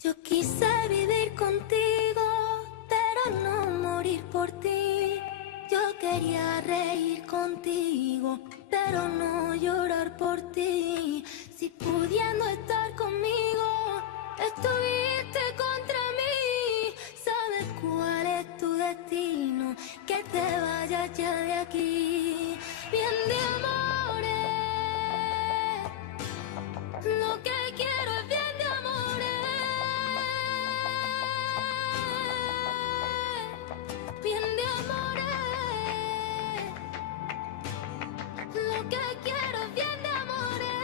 Yo quise vivir contigo, pero no morir por ti. Yo quería reír contigo, pero no llorar por ti. Si pudiendo estar conmigo, estuviste contra mí. ¿Sabes cuál es tu destino? Que te vayas ya de aquí. Bien de amores, lo que quiero es bien de amores. Bien de amores, lo que quiero es bien de amores.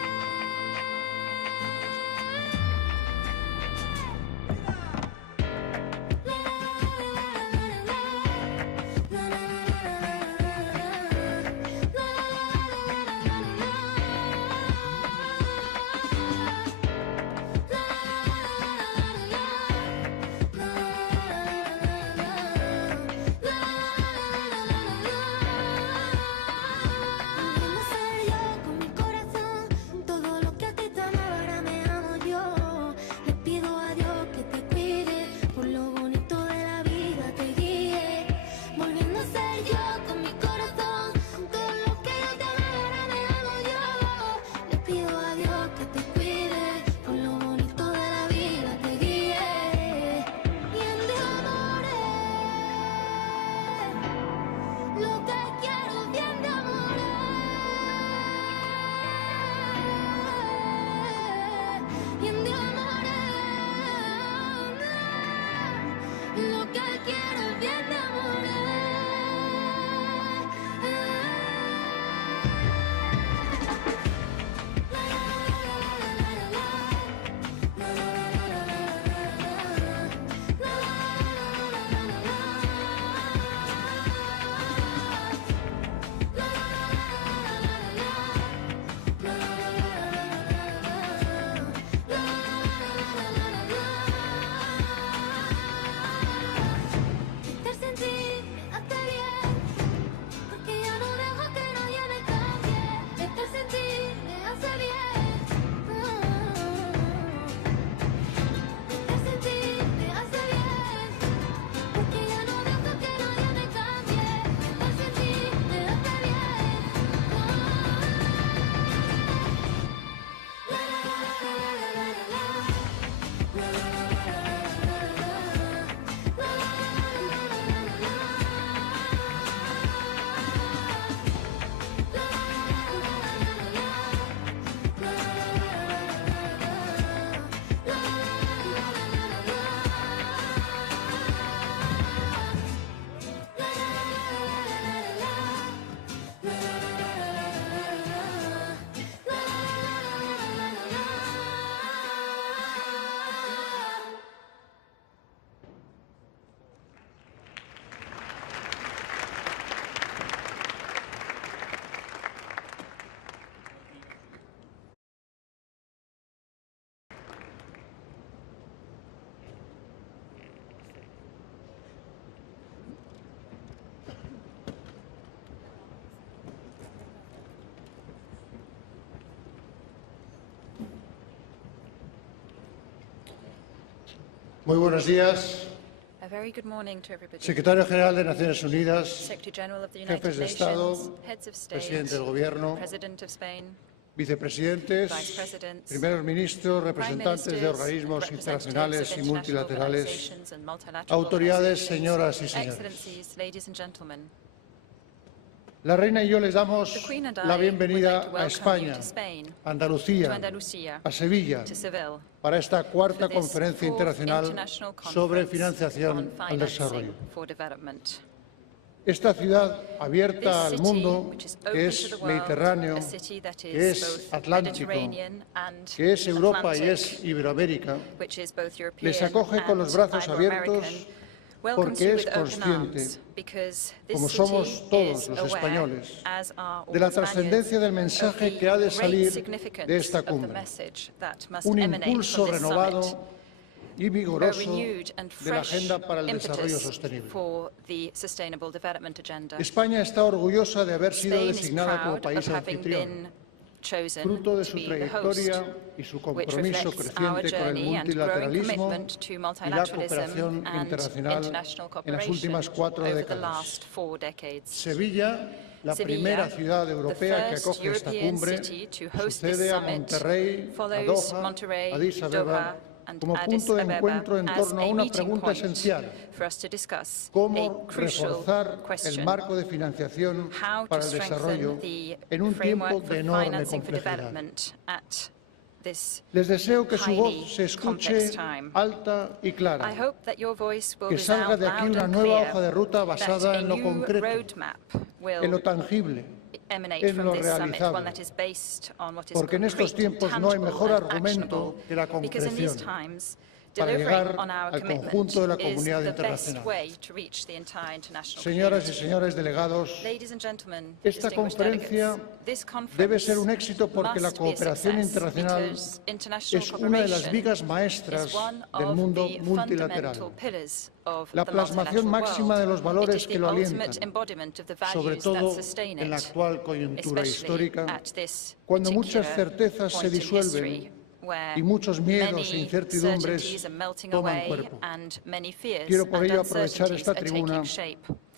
Muy buenos días, Secretario General de Naciones Unidas, jefes de Estado, Presidente del Gobierno, vicepresidentes, primeros ministros, representantes de organismos internacionales y multilaterales, autoridades, señoras y señores. La Reina y yo les damos la bienvenida a España, a Andalucía, a Sevilla, para esta cuarta conferencia internacional sobre financiación al desarrollo. Esta ciudad abierta al mundo, que es Mediterráneo, que es Atlántico, que es Europa y es Iberoamérica, les acoge con los brazos abiertos porque es consciente, como somos todos los españoles, de la trascendencia del mensaje que ha de salir de esta cumbre, un impulso renovado y vigoroso de la Agenda para el Desarrollo Sostenible. España está orgullosa de haber sido designada como país anfitrión fruto de su trayectoria y su compromiso creciente con el multilateralismo y la cooperación internacional en las últimas 4 décadas. Sevilla, la primera ciudad europea que acoge esta cumbre, sucede a Monterrey, a Doha, a Addis Abeba, como punto de encuentro en torno a una pregunta esencial: cómo reforzar el marco de financiación para el desarrollo en un tiempo de enorme complejidad. Les deseo que su voz se escuche alta y clara, que salga de aquí una nueva hoja de ruta basada en lo concreto, en lo tangible, en lo realizable, porque en estos tiempos no hay mejor argumento que la concreción para llegar al conjunto de la comunidad internacional. Señoras y señores delegados, esta conferencia debe ser un éxito porque la cooperación internacional es una de las vigas maestras del mundo multilateral, la plasmación máxima de los valores que lo alientan, sobre todo en la actual coyuntura histórica, cuando muchas certezas se disuelven y muchos miedos e incertidumbres toman cuerpo. Quiero por ello aprovechar esta tribuna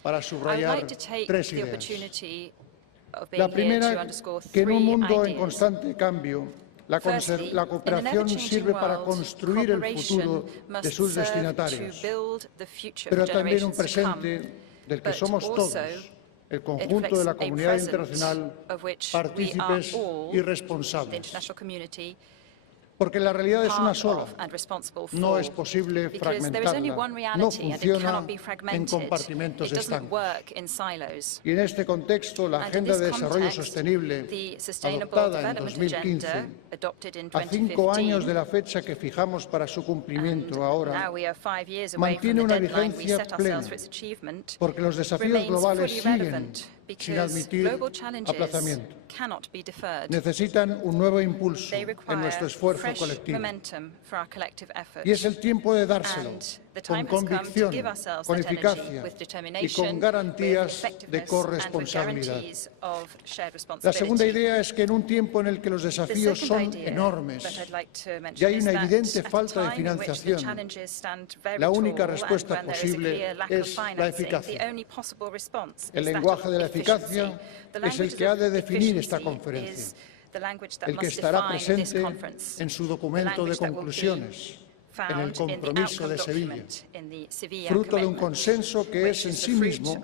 para subrayar 3 ideas. La primera, que en un mundo en constante cambio, la cooperación sirve para construir el futuro de sus destinatarios, pero también un presente del que somos todos, el conjunto de la comunidad internacional, partícipes y responsables. Porque la realidad es una sola, no es posible fragmentarla, no funciona en compartimentos estanques. Y en este contexto, la Agenda de Desarrollo Sostenible, adoptada en 2015, a 5 años de la fecha que fijamos para su cumplimiento ahora, mantiene una vigencia plena, porque los desafíos globales siguen sin admitir aplazamiento. Necesitan un nuevo impulso en nuestro esfuerzo colectivo. Y es el tiempo de dárselo, con convicción, con eficacia y con garantías de corresponsabilidad. La segunda idea es que en un tiempo en el que los desafíos son enormes y hay una evidente falta de financiación, la única respuesta posible es la eficacia. El lenguaje de la eficacia es el que ha de definir esta conferencia, el que estará presente en su documento de conclusiones, en el compromiso de Sevilla, fruto de un consenso que es en sí mismo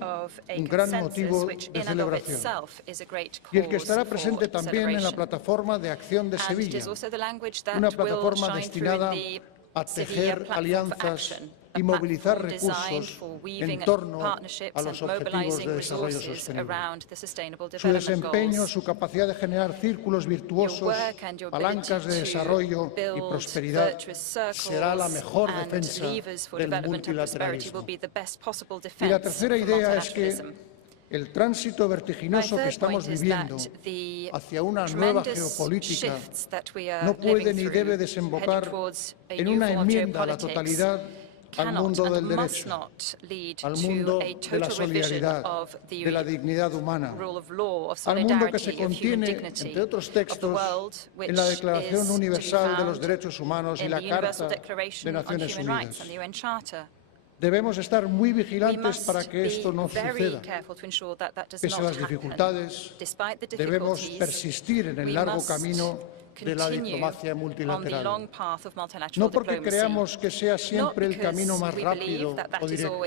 un gran motivo de celebración, y el que estará presente también en la plataforma de acción de Sevilla, una plataforma destinada a tejer alianzas y movilizar recursos en torno a los objetivos de desarrollo sostenible. Su desempeño, su capacidad de generar círculos virtuosos, palancas de desarrollo y prosperidad, será la mejor defensa del multilateralismo. Y la tercera idea es que el tránsito vertiginoso que estamos viviendo hacia una nueva geopolítica no puede ni debe desembocar en una enmienda a la totalidad al mundo del derecho, al mundo de la solidaridad, de la dignidad humana, al mundo que se contiene, entre otros textos, en la Declaración Universal de los Derechos Humanos y la Carta de Naciones Unidas. Debemos estar muy vigilantes para que esto no suceda. Pese a las dificultades, debemos persistir en el largo camino de la diplomacia multilateral. No porque creamos que sea siempre el camino más rápido o directo,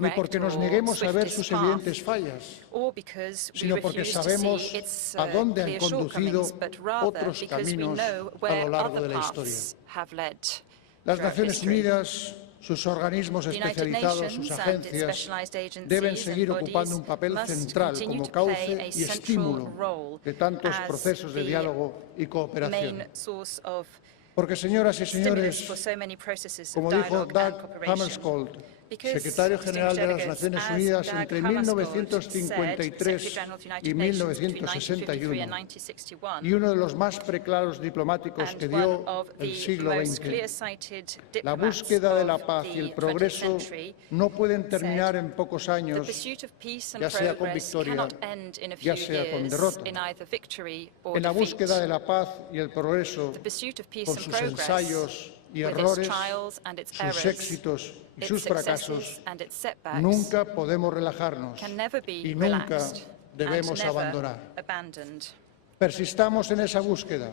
ni porque nos neguemos a ver sus evidentes fallas, sino porque sabemos a dónde han conducido otros caminos a lo largo de la historia. Las Naciones Unidas, sus organismos especializados, sus agencias, deben seguir ocupando un papel central como cauce y estímulo de tantos procesos de diálogo y cooperación. Porque, señoras y señores, como dijo Doug Hammarskjöld, secretario general de las Naciones Unidas entre 1953 y 1961 y uno de los más preclaros diplomáticos que dio el siglo XX. La búsqueda de la paz y el progreso no pueden terminar en pocos años, ya sea con victoria, ya sea con derrota. En la búsqueda de la paz y el progreso, con sus ensayos y errores, sus éxitos y sus fracasos, nunca podemos relajarnos y nunca debemos abandonar. Persistamos en esa búsqueda.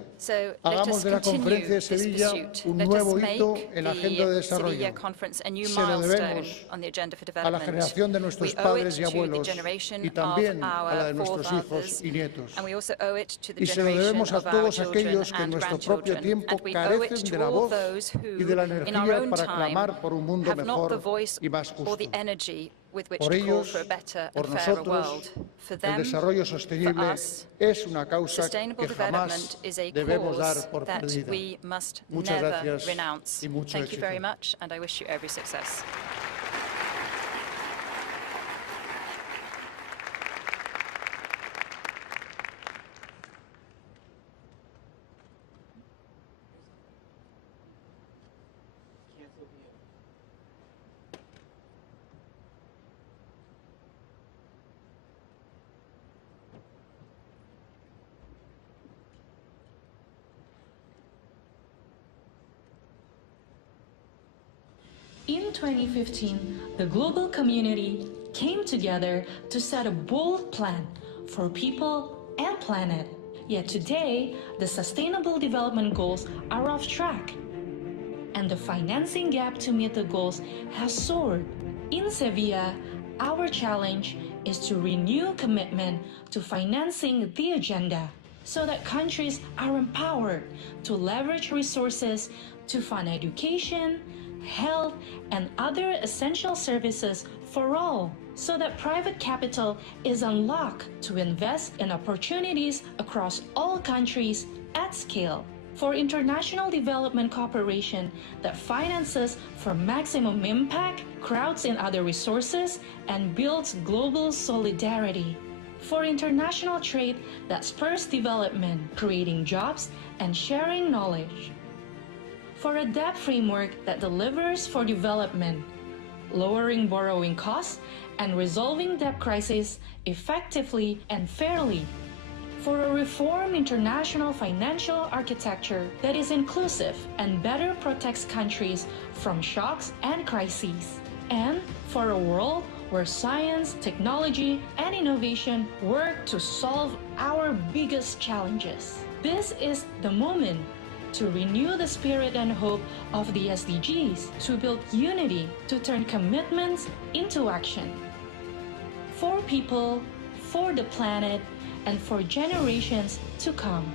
Hagamos de la Conferencia de Sevilla un nuevo hito en la agenda de desarrollo. Se lo debemos a la generación de nuestros padres y abuelos y también a la de nuestros hijos y nietos. Y se lo debemos a todos aquellos que en nuestro propio tiempo carecen de la voz y de la energía para clamar por un mundo mejor y más justo. Por ellos, por nosotros, el desarrollo sostenible es una causa que jamás debemos dar por perdida. Muchas gracias y mucho éxito. In 2015, the global community came together to set a bold plan for people and planet. Yet today, the Sustainable Development Goals are off track, and the financing gap to meet the goals has soared. In Sevilla, our challenge is to renew commitment to financing the agenda so that countries are empowered to leverage resources to fund education, health, and other essential services for all, so that private capital is unlocked to invest in opportunities across all countries at scale. For international development cooperation that finances for maximum impact, crowds in other resources, and builds global solidarity. For international trade that spurs development, creating jobs and sharing knowledge. For a debt framework that delivers for development, lowering borrowing costs and resolving debt crises effectively and fairly. For a reformed international financial architecture that is inclusive and better protects countries from shocks and crises. And for a world where science, technology, and innovation work to solve our biggest challenges. This is the moment to renew the spirit and hope of the SDGs, to build unity, to turn commitments into action. For people, for the planet, and for generations to come.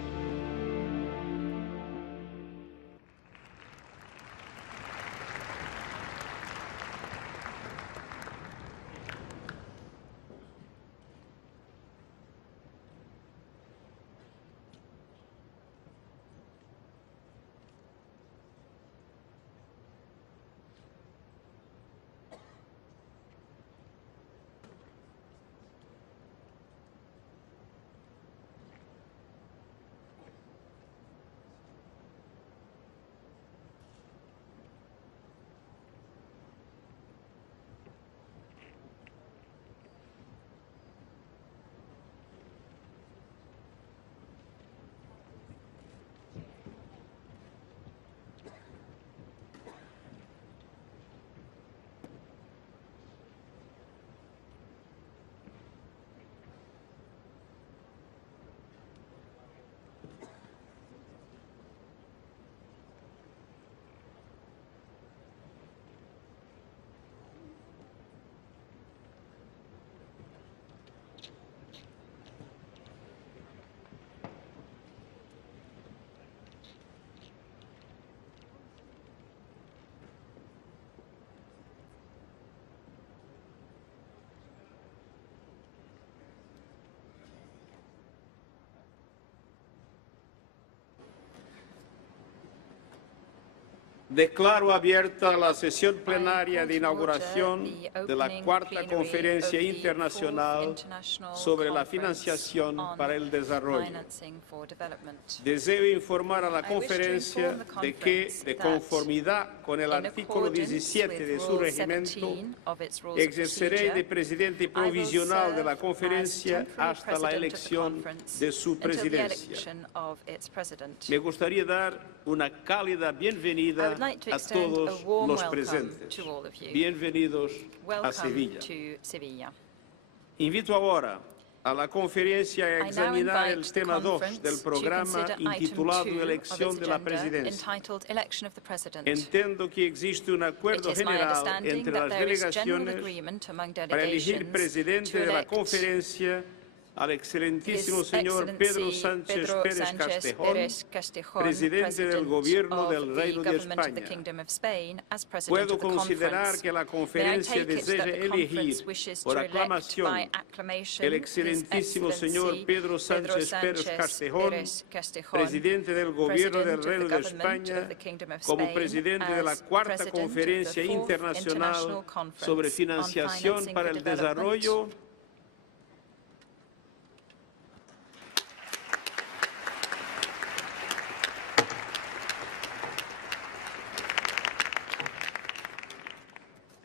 Declaro abierta la sesión plenaria de inauguración de la Cuarta Conferencia Internacional sobre la Financiación para el Desarrollo. Deseo informar a la conferencia de que, de conformidad con el artículo 17 de su reglamento, exerceré de presidente provisional de la conferencia hasta la elección de su presidencia. Me gustaría dar una cálida bienvenida a todos los presentes. Bienvenidos a Sevilla. Invito ahora a la conferencia a examinar el tema 2 del programa intitulado Elección de la Presidencia. Entiendo que existe un acuerdo general entre las delegaciones para elegir presidente de la conferencia al excelentísimo señor Pedro Sánchez Pérez Castejón, presidente del Gobierno del Reino de España. Puedo considerar que la conferencia desea elegir por aclamación el excelentísimo señor Pedro Sánchez Pérez Castejón, presidente del Gobierno del Reino de España, como presidente de la Cuarta Conferencia Internacional sobre Financiación para el Desarrollo.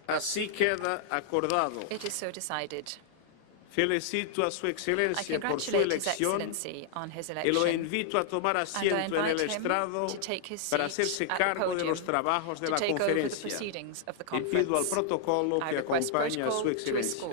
Así queda acordado. Felicito a su excelencia por su elección y lo invito a tomar asiento en el estrado para hacerse cargo de los trabajos de la conferencia. Y pido al protocolo que acompañe a su excelencia.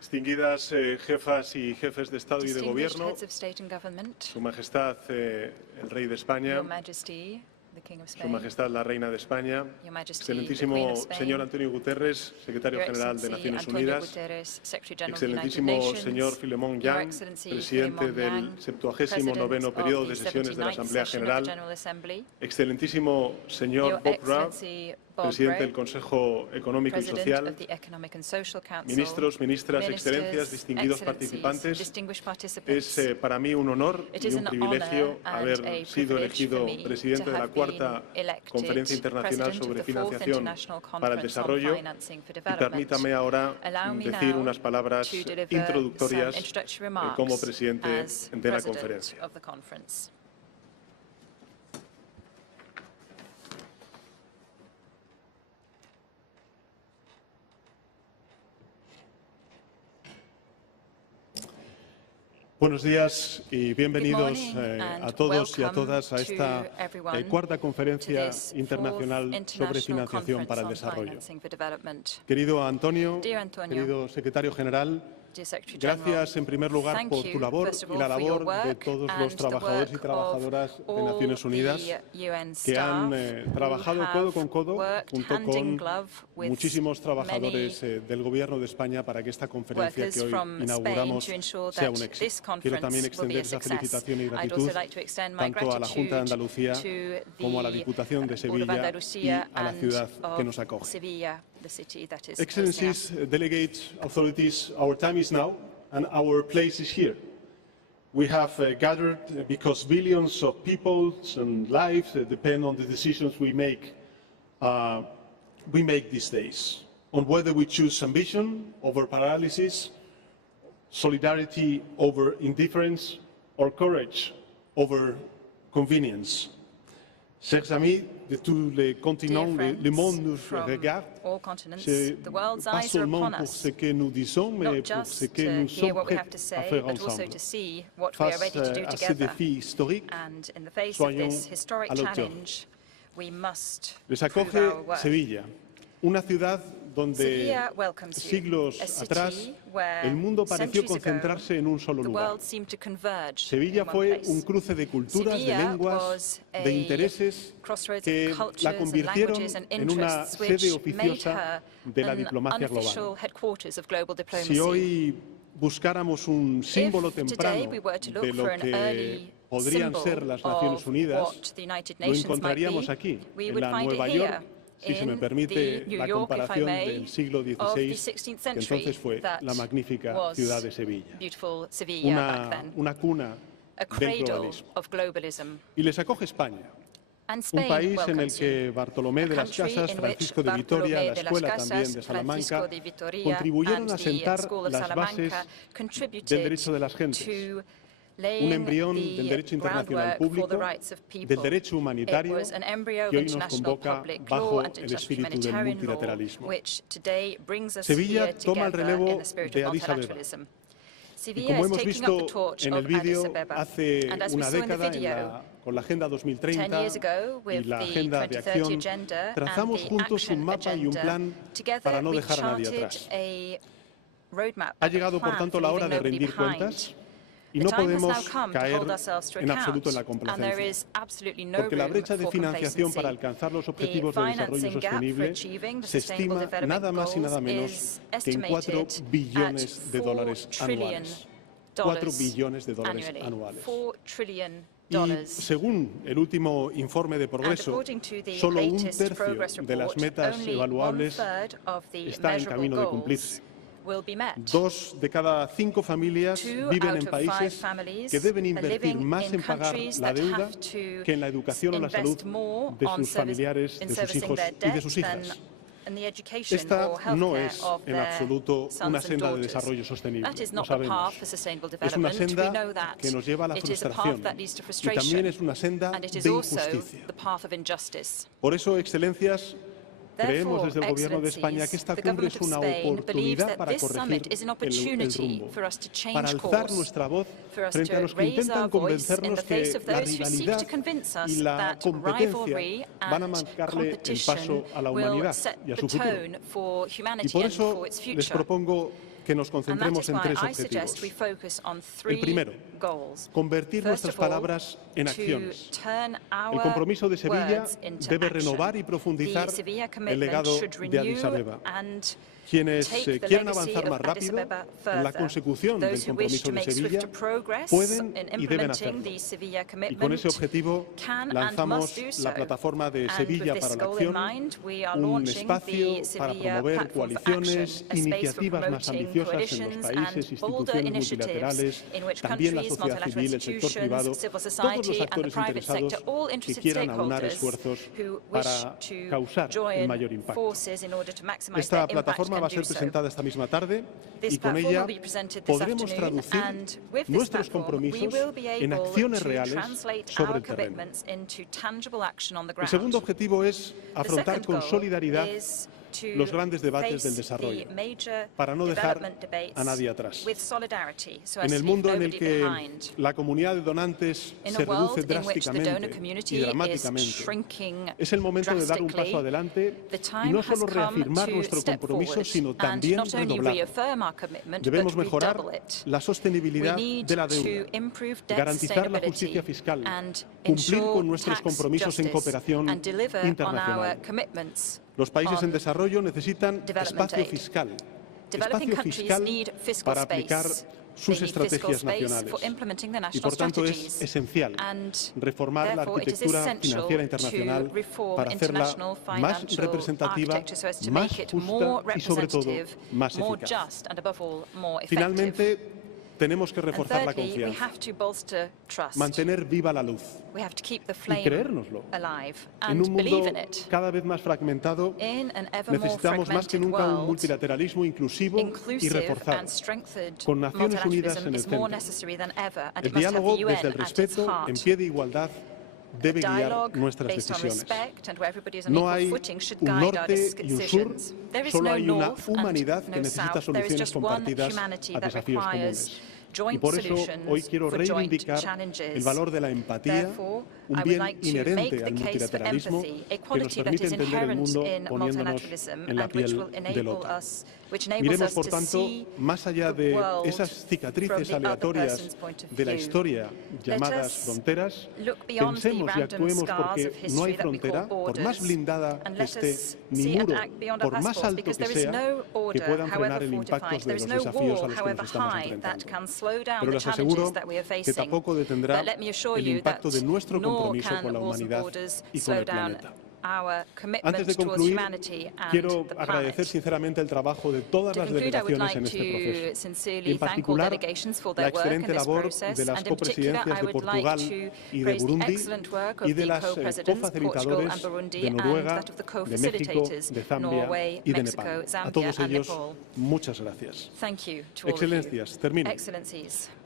Distinguidas jefas y jefes de Estado y de Gobierno, Su Majestad el Rey de España, Su Majestad la Reina de España, Excelentísimo señor Antonio Guterres, Secretario General de Naciones Unidas, Excelentísimo señor Filemón Yang, Presidente del 79º Periodo de Sesiones de la Asamblea General, Excelentísimo señor Bob Raab, Presidente del Consejo Económico y Social, ministros, ministras, excelencias, distinguidos participantes, es para mí un honor y un privilegio haber sido elegido presidente de la Cuarta Conferencia Internacional sobre Financiación para el Desarrollo y permítame ahora decir unas palabras introductorias como presidente de la conferencia. Buenos días y bienvenidos a todos y a todas a esta Cuarta Conferencia Internacional sobre Financiación para el Desarrollo. Querido Antonio, querido Secretario General, gracias en primer lugar por tu labor y la labor de todos los trabajadores y trabajadoras de Naciones Unidas que han trabajado codo con codo junto con muchísimos trabajadores del Gobierno de España para que esta conferencia que hoy inauguramos sea un éxito. Quiero también extender esa felicitación y gratitud tanto a la Junta de Andalucía como a la Diputación de Sevilla y a la ciudad que nos acoge. Excellencies, delegates, authorities, our time is now and our place is here. We have gathered because billions of people's and lives depend on the decisions we make these days, on whether we choose ambition over paralysis, solidarity over indifference, or courage over convenience. Chers amis de tous les continents, le monde nous regarde, pas seulement pour ce que nous disons, mais pour ce que nous sommes prêts à faire ensemble. Face à ces défis historiques, soyons à l'auteur. Les acoge Sevilla, una ciudad donde siglos atrás el mundo pareció concentrarse en un solo lugar. Sevilla fue un cruce de culturas, de lenguas, de intereses que la convirtieron en una sede oficiosa de la diplomacia global. Si hoy buscáramos un símbolo temprano de lo que podrían ser las Naciones Unidas, lo encontraríamos aquí, en la Nueva York, si se me permite la comparación del siglo XVI, que entonces fue la magnífica ciudad de Sevilla, una cuna del globalismo. Y les acoge España, un país en el que Bartolomé de las Casas, Francisco de Vitoria, la escuela también de Salamanca, contribuyeron a sentar las bases del derecho de las gentes, un embrión del derecho internacional público, del derecho humanitario, que hoy nos convoca bajo el espíritu del multilateralismo. Sevilla toma el relevo de Addis Abeba. Y como hemos visto en el vídeo, hace una década, con la Agenda 2030 y la Agenda de Acción, trazamos juntos un mapa y un plan para no dejar a nadie atrás. Ha llegado, por tanto, la hora de rendir cuentas. Y no podemos caer en absoluto en la complacencia, porque la brecha de financiación para alcanzar los objetivos de desarrollo sostenible se estima nada más y nada menos que en $4 billones anuales. 4 billones de dólares anuales. Y según el último informe de progreso, solo un tercio de las metas evaluables está en camino de cumplirse. 2 de cada 5 familias viven en países que deben invertir más en pagar la deuda que en la educación o la salud de sus familiares, de sus hijos y de sus hijas. Esta no es en absoluto una senda de desarrollo sostenible, lo sabemos. Es una senda que nos lleva a la frustración y también es una senda de injusticia. Por eso, Excelencias, creemos desde el Gobierno de España que esta cumbre es una oportunidad para corregir el rumbo, para alzar nuestra voz frente a los que intentan convencernos que la rivalidad y la competencia van a marcarle el paso a la humanidad y a su futuro. Y por eso les propongo que nos concentremos en 3 objetivos. El primero, convertir nuestras palabras en acciones. El compromiso de Sevilla debe renovar y profundizar el legado de Addis Abeba. Quienes quieran avanzar más rápido en la consecución del compromiso de Sevilla pueden y deben hacerlo. Y con ese objetivo lanzamos la plataforma de Sevilla para la Acción, un espacio para promover coaliciones, iniciativas más ambiciosas en los países, instituciones multilaterales, también la sociedad civil, el sector privado, todos los actores interesados que quieran aunar esfuerzos para causar el mayor impacto. Esta plataforma va a ser presentada esta misma tarde y con ella podremos traducir nuestros compromisos en acciones reales sobre el terreno. El segundo objetivo es afrontar con solidaridad los grandes debates del desarrollo, para no dejar a nadie atrás. En el mundo en el que la comunidad de donantes se reduce drásticamente y dramáticamente, es el momento de dar un paso adelante y no solo reafirmar nuestro compromiso, sino también redoblarlo. Debemos mejorar la sostenibilidad de la deuda, garantizar la justicia fiscal, cumplir con nuestros compromisos en cooperación internacional. Los países en desarrollo necesitan espacio fiscal para aplicar sus estrategias nacionales. Y por tanto es esencial reformar la arquitectura financiera internacional para hacerla más representativa, más justa y sobre todo más eficaz. Finalmente, tenemos que reforzar la confianza, mantener viva la luz y creérnoslo. En un mundo cada vez más fragmentado, necesitamos más que nunca un multilateralismo inclusivo y reforzado, con Naciones Unidas en el centro. El diálogo desde el respeto, en pie de igualdad, debe guiar nuestras decisiones. No hay un norte y un sur, solo hay una humanidad que necesita soluciones compartidas a desafíos comunes. Y por eso hoy quiero reivindicar el valor de la empatía, un bien inherente al multilateralismo que nos permite entender el mundo poniéndonos en la piel del otro. Miremos, por tanto, más allá de esas cicatrices aleatorias de la historia llamadas fronteras, pensemos y actuemos porque no hay frontera, por más blindada que esté, ni muro, por más alto que sea, que puedan frenar el impacto de los desafíos a los que nos estamos enfrentando. Pero les aseguro que tampoco detendrá el impacto de nuestro compromiso con la humanidad y con el planeta. Antes de concluir, quiero agradecer sinceramente el trabajo de todas las delegaciones en este proceso, y en particular la excelente labor de las copresidencias de Portugal y de Burundi y de las cofacilitadores de Noruega, de México, de Zambia y de Nepal. A todos ellos, muchas gracias. Excelencias, termino.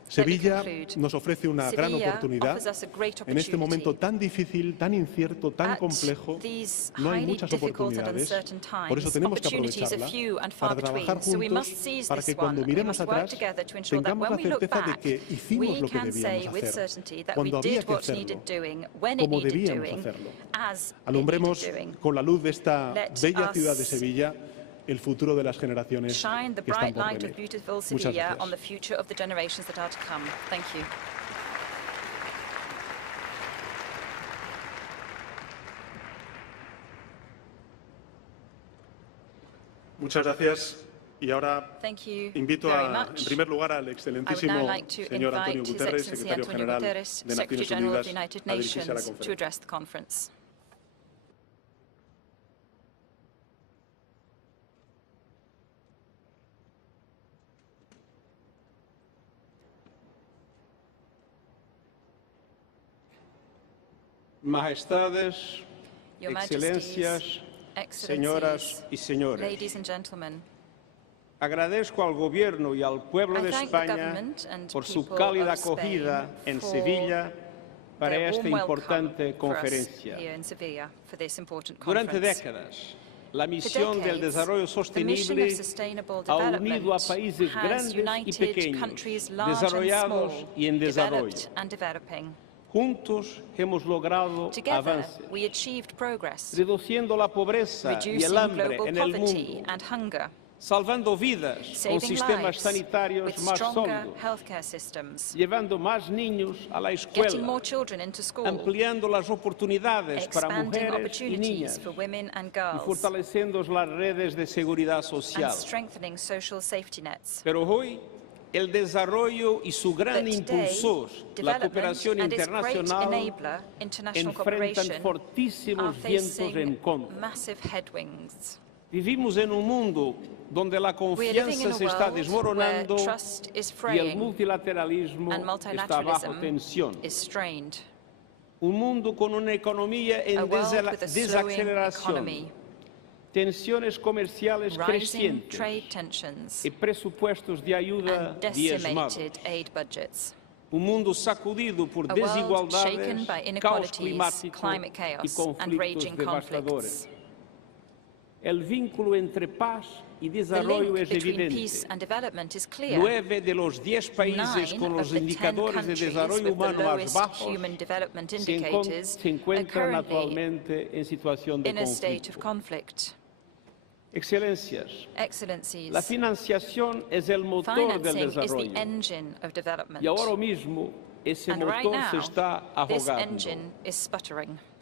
Sevilla nos ofrece una gran oportunidad. En este momento tan difícil, tan incierto, tan complejo, no hay muchas oportunidades. Por eso tenemos que aprovecharla para trabajar juntos, para que cuando miremos atrás tengamos la certeza de que hicimos lo que debíamos hacer, cuando había que hacerlo, como debíamos hacerlo. Alumbremos con la luz de esta bella ciudad de Sevilla el futuro de las generaciones que están por venir. Muchas gracias. Muchas gracias. Y ahora invito en primer lugar al excelentísimo señor Antonio Guterres, secretario general de Naciones Unidas, a dirigirse a la conferencia. Majestades, excelencias, señoras y señores, agradezco al Gobierno y al pueblo de España por su cálida acogida en Sevilla para esta importante conferencia. Durante décadas, la misión del desarrollo sostenible ha unido a países grandes y pequeños, desarrollados y en desarrollo. Juntos hemos logrado avances, reduciendo la pobreza y el hambre en el mundo, salvando vidas con sistemas sanitarios más sólidos, llevando más niños a la escuela, ampliando las oportunidades para mujeres y niñas y fortaleciendo las redes de seguridad social. Pero hoy, el desarrollo y su gran impulsor, la cooperación internacional, enfrentan fortísimos vientos en contra. Vivimos en un mundo donde la confianza se está desmoronando y el multilateralismo está bajo tensión. Un mundo con una economía en desaceleración, tensiones comerciales crecientes y presupuestos de ayuda diezmados. Un mundo sacudido por desigualdades, caos climático y conflictos devastadores. El vínculo entre paz y desarrollo es evidente. 9 de los 10 países con los indicadores de desarrollo humano más bajos se encuentran actualmente en situación de conflicto. Excelencias, la financiación es el motor del desarrollo y ahora mismo ese motor se está ahogando.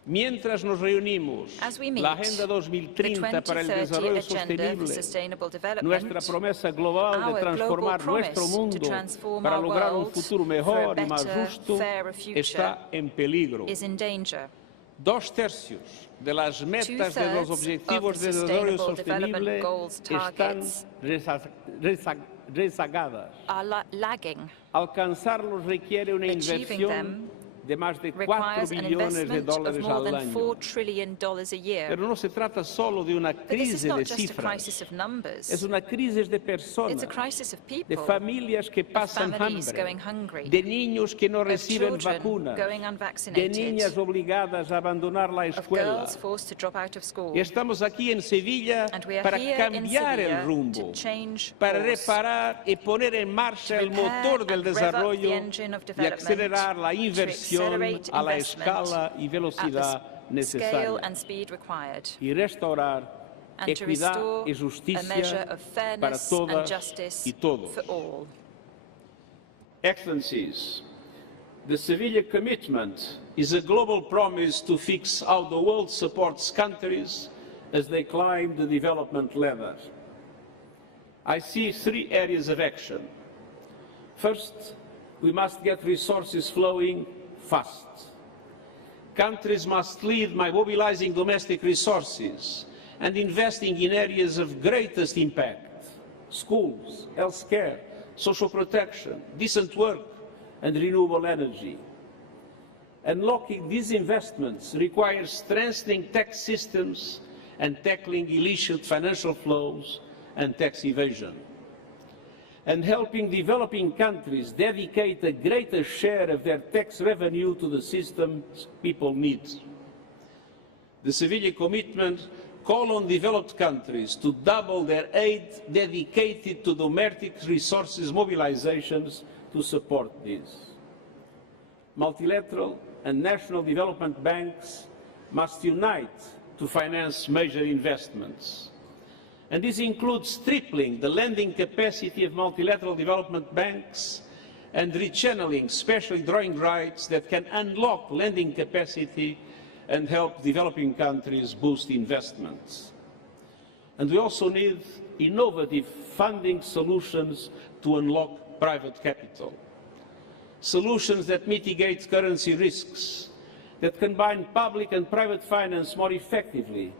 Mientras nos reunimos, la Agenda 2030 para el Desarrollo Sostenible, nuestra promesa global de transformar nuestro mundo para lograr un futuro mejor y más justo, está en peligro. 2/3 de las metas de los Objetivos de Desarrollo Sostenible están rezagadas. Alcanzarlos requiere una inversión de más de 4 requires an billones de investment of dólares more al than año. $4 trillion a year. Pero no se trata solo de una But this is crisis not de just a cifras, crisis of numbers. es una crisis de It's personas, a crisis of de people, familias que of pasan families going hambre, hungry, de niños que no of reciben children vacunas, going de unvaccinated, niñas obligadas a abandonar la of escuela. girls forced to drop out of school. Y estamos aquí en Sevilla And we are para here in cambiar Sevilla el rumbo, to change para course, reparar y poner en marcha to el repair motor del and rev up desarrollo the engine of y development, acelerar la to inversión accelerate a la investment escala y at velocidad the scale necesaria and speed required, y restaurar and to equidad restore y a measure justicia of para fairness and todas justice y todos. for all. Excellencies, the Sevilla commitment is a global promise to fix how the world supports countries as they climb the development ladder. I see 3 areas of action. First, we must get resources flowing fast. Countries must lead by mobilizing domestic resources and investing in areas of greatest impact: schools, healthcare, social protection, decent work and renewable energy. Unlocking these investments requires strengthening tax systems and tackling illicit financial flows and tax evasion, and helping developing countries dedicate a greater share of their tax revenue to the systems people need. The Sevilla commitment calls on developed countries to double their aid dedicated to domestic resources mobilizations to support this. Multilateral and national development banks must unite to finance major investments. And this includes tripling the lending capacity of multilateral development banks and rechanneling special drawing rights that can unlock lending capacity and help developing countries boost investments. And we also need innovative funding solutions to unlock private capital. Solutions that mitigate currency risks, that combine public and private finance more effectively,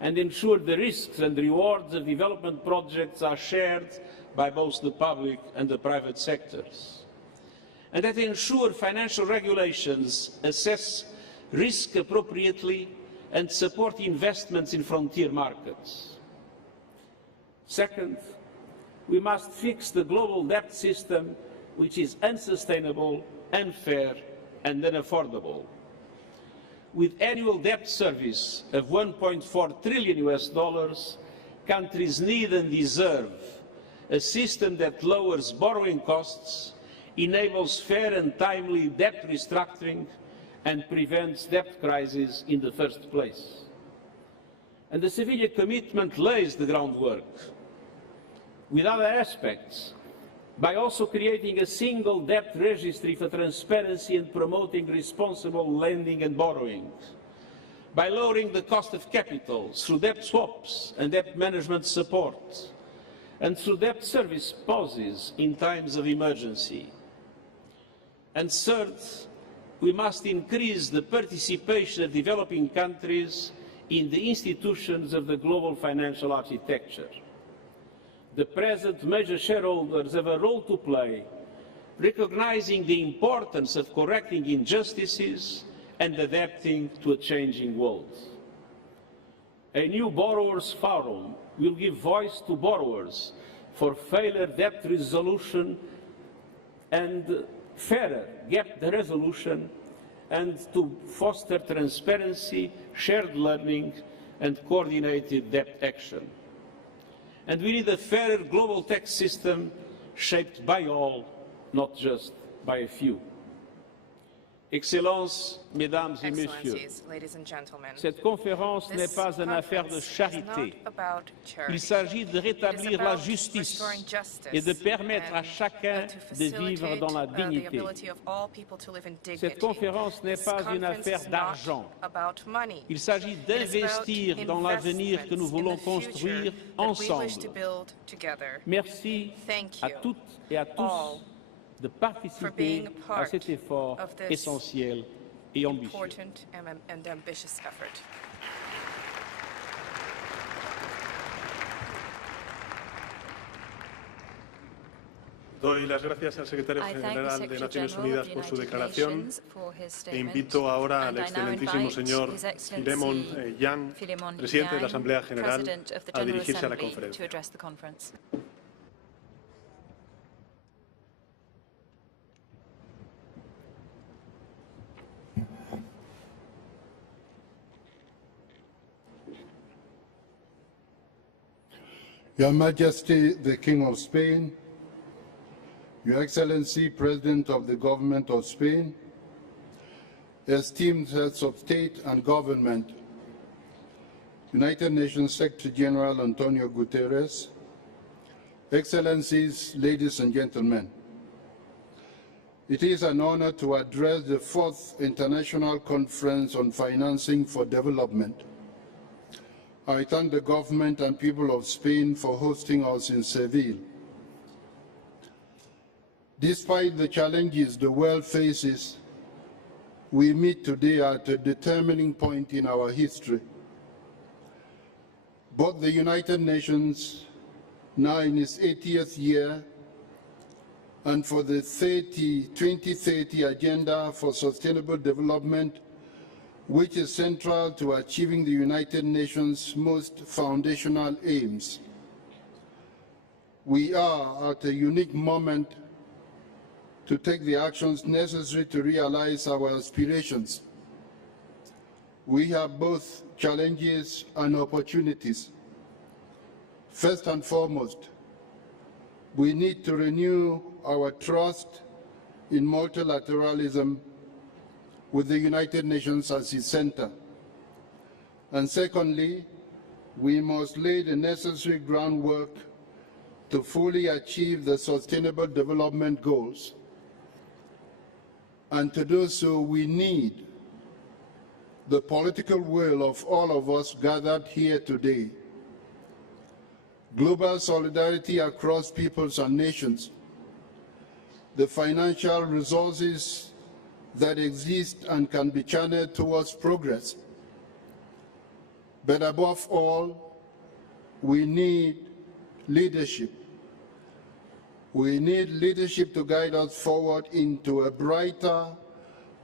and ensure the risks and rewards of development projects are shared by both the public and the private sectors. And that ensure financial regulations assess risk appropriately and support investments in frontier markets. Second, we must fix the global debt system, which is unsustainable, unfair and unaffordable. With annual debt service of $1.4 trillion, countries need and deserve a system that lowers borrowing costs, enables fair and timely debt restructuring, and prevents debt crises in the first place. And the Sevilla commitment lays the groundwork, with other aspects, by also creating a single debt registry for transparency and promoting responsible lending and borrowing, by lowering the cost of capital through debt swaps and debt management support, and through debt service pauses in times of emergency. And third, we must increase the participation of developing countries in the institutions of the global financial architecture. The present major shareholders have a role to play, recognizing the importance of correcting injustices and adapting to a changing world. A new borrowers forum will give voice to borrowers for fairer debt resolution and fairer debt resolution, and to foster transparency, shared learning and coordinated debt action. And we need a fairer global tax system shaped by all, not just by a few. Excellences, Mesdames et Messieurs, cette conférence n'est pas une affaire de charité. Il s'agit de rétablir la justice et de permettre à chacun de vivre dans la dignité. Cette conférence n'est pas une affaire d'argent. Il s'agit d'investir dans l'avenir que nous voulons construire ensemble. Merci à toutes et à tous de participer à cet effort essentiel et ambitieux. Doy las gracias al secretario I thank the general de Secretary Naciones General of Unidas the por su United declaración Nations for his e statement, invito ahora al and I now excelentísimo invite señor His Excellency Philemon Yang, Philemon presidente de la Yang, Asamblea General, President of the a General dirigirse a la Assembly, to conferencia. address the conference. Your Majesty, the King of Spain, Your Excellency, President of the Government of Spain, esteemed heads of state and government, United Nations Secretary General Antonio Guterres, Excellencies, ladies and gentlemen, it is an honor to address the 4th International Conference on Financing for Development. I thank the government and people of Spain for hosting us in Seville. Despite the challenges the world faces, we meet today at a determining point in our history. Both the United Nations, now in its 80th year, and for the 2030 Agenda for Sustainable Development, which is central to achieving the United Nations' most foundational aims. We are at a unique moment to take the actions necessary to realize our aspirations. We have both challenges and opportunities. First and foremost, we need to renew our trust in multilateralism with the United Nations as its center. And secondly, we must lay the necessary groundwork to fully achieve the Sustainable Development Goals. And to do so, we need the political will of all of us gathered here today. Global solidarity across peoples and nations, the financial resources that exist and can be channeled towards progress. But above all, we need leadership. We need leadership to guide us forward into a brighter,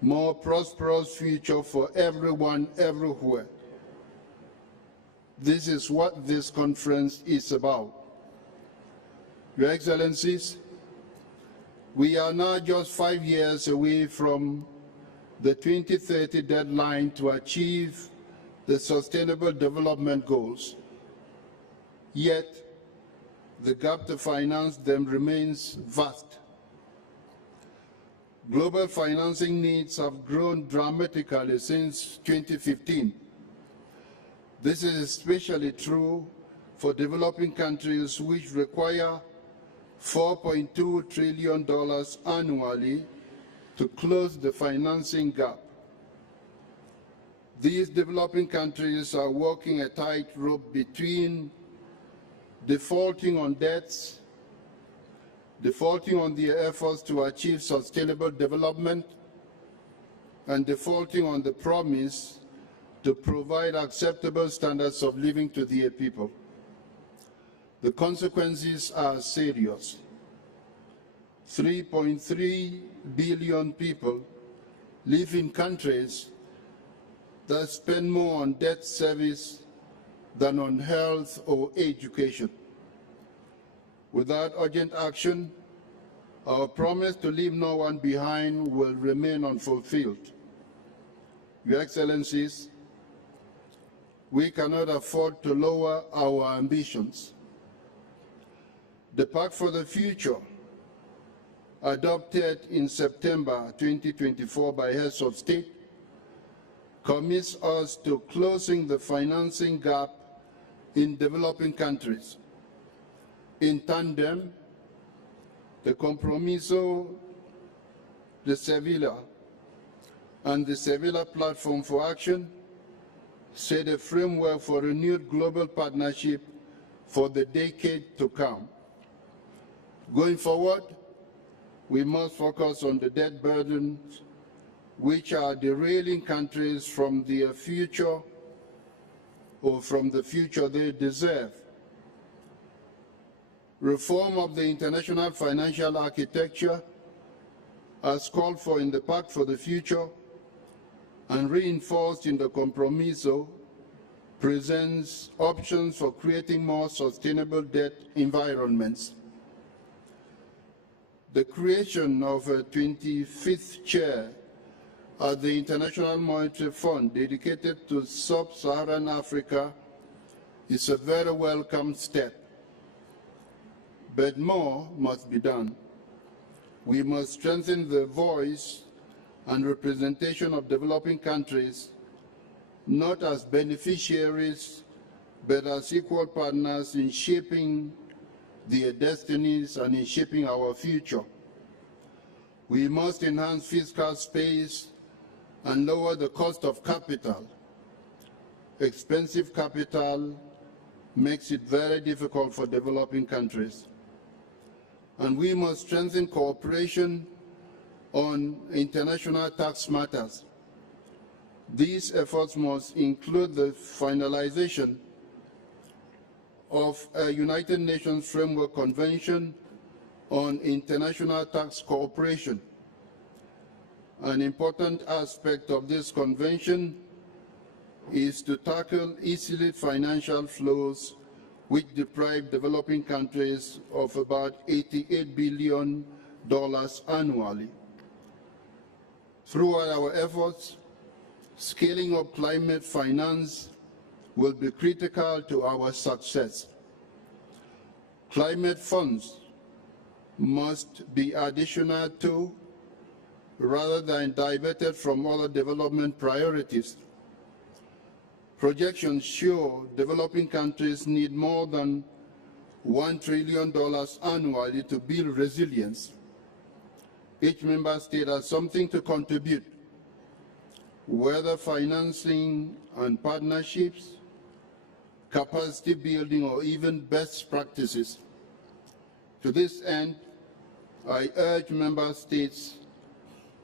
more prosperous future for everyone, everywhere. This is what this conference is about. Your Excellencies, we are now just 5 years away from the 2030 deadline to achieve the Sustainable Development Goals. Yet, the gap to finance them remains vast. Global financing needs have grown dramatically since 2015. This is especially true for developing countries which require $4.2 trillion annually to close the financing gap. These developing countries are walking a tightrope between defaulting on debts, defaulting on their efforts to achieve sustainable development, and defaulting on the promise to provide acceptable standards of living to their people. The consequences are serious. 3.3 billion people live in countries that spend more on debt service than on health or education. Without urgent action, our promise to leave no one behind will remain unfulfilled. Your Excellencies, we cannot afford to lower our ambitions. The Pact for the Future, adopted in September 2024 by heads of state, commits us to closing the financing gap in developing countries. In tandem, the Compromiso de Sevilla and the Sevilla Platform for Action set a framework for renewed global partnership for the decade to come. Going forward, we must focus on the debt burdens which are derailing countries from their future or from the future they deserve. Reform of the international financial architecture, as called for in the Pact for the Future and reinforced in the Compromiso, presents options for creating more sustainable debt environments. The creation of a 25th chair at the International Monetary Fund dedicated to sub-Saharan Africa is a very welcome step. But more must be done. We must strengthen the voice and representation of developing countries, not as beneficiaries, but as equal partners in shaping their destinies and in shaping our future. We must enhance fiscal space and lower the cost of capital. Expensive capital makes it very difficult for developing countries. And we must strengthen cooperation on international tax matters. These efforts must include the finalization of a United Nations Framework Convention on International Tax Cooperation. An important aspect of this convention is to tackle illicit financial flows which deprive developing countries of about $88 billion annually. Throughout our efforts, scaling up climate finance will be critical to our success. Climate funds must be additional to, rather than diverted from other development priorities. Projections show developing countries need more than $1 trillion annually to build resilience. Each member state has something to contribute, whether financing and partnerships, capacity building, or even best practices. To this end, I urge member states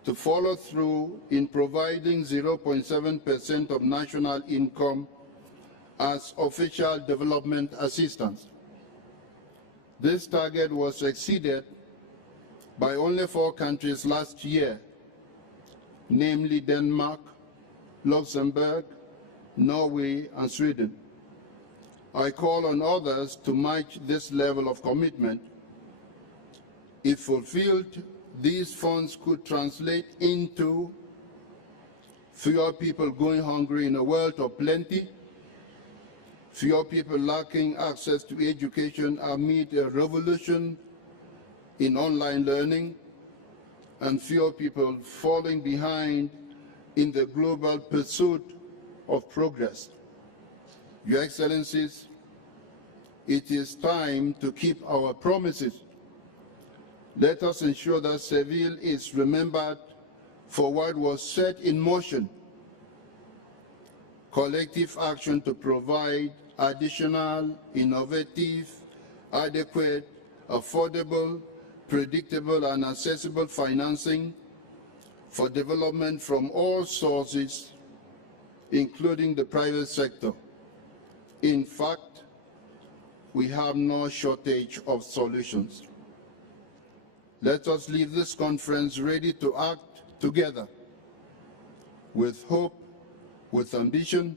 to follow through in providing 0.7% of national income as official development assistance. This target was exceeded by only 4 countries last year, namely Denmark, Luxembourg, Norway, and Sweden. I call on others to match this level of commitment. If fulfilled, these funds could translate into fewer people going hungry in a world of plenty, fewer people lacking access to education amid a revolution in online learning, and fewer people falling behind in the global pursuit of progress. Your Excellencies, it is time to keep our promises. Let us ensure that Seville is remembered for what was set in motion: collective action to provide additional, innovative, adequate, affordable, predictable, and accessible financing for development from all sources, including the private sector. In fact, we have no shortage of solutions. Let us leave this conference ready to act together with hope, with ambition,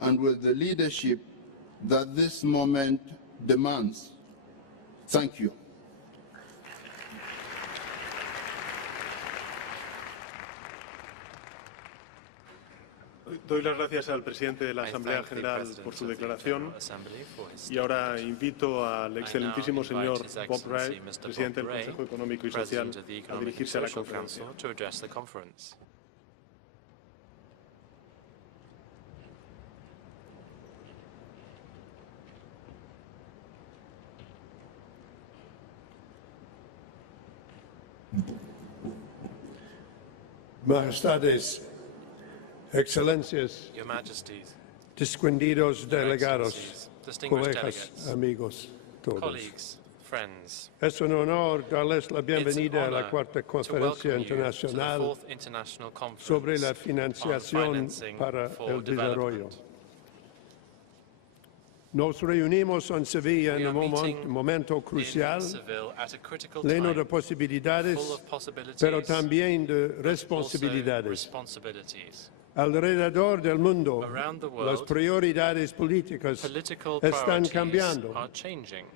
and with the leadership that this moment demands. Thank you. Doy las gracias al presidente de la Asamblea General por su declaración y ahora invito al excelentísimo señor Bob Wright, presidente del Consejo Económico y Social, a dirigirse a la conferencia. Majestades, Excelencias, Your Majesties, distinguidos delegados, distinguished colegas, delegates, amigos, todos. colleagues, friends, Es un honor darles la it's an bienvenida a la honor Cuarta to Conferencia welcome you to the Internacional 4th International sobre la Conference on financiación Financing para for el Desarrollo. Development. Nos reunimos en Sevilla We en are un meeting momento crucial, in Seville at a critical lleno time, de posibilidades, full of possibilities, pero también de but also responsabilidades. responsibilities. Alrededor del mundo, Around the las world, prioridades políticas political están priorities cambiando. are changing.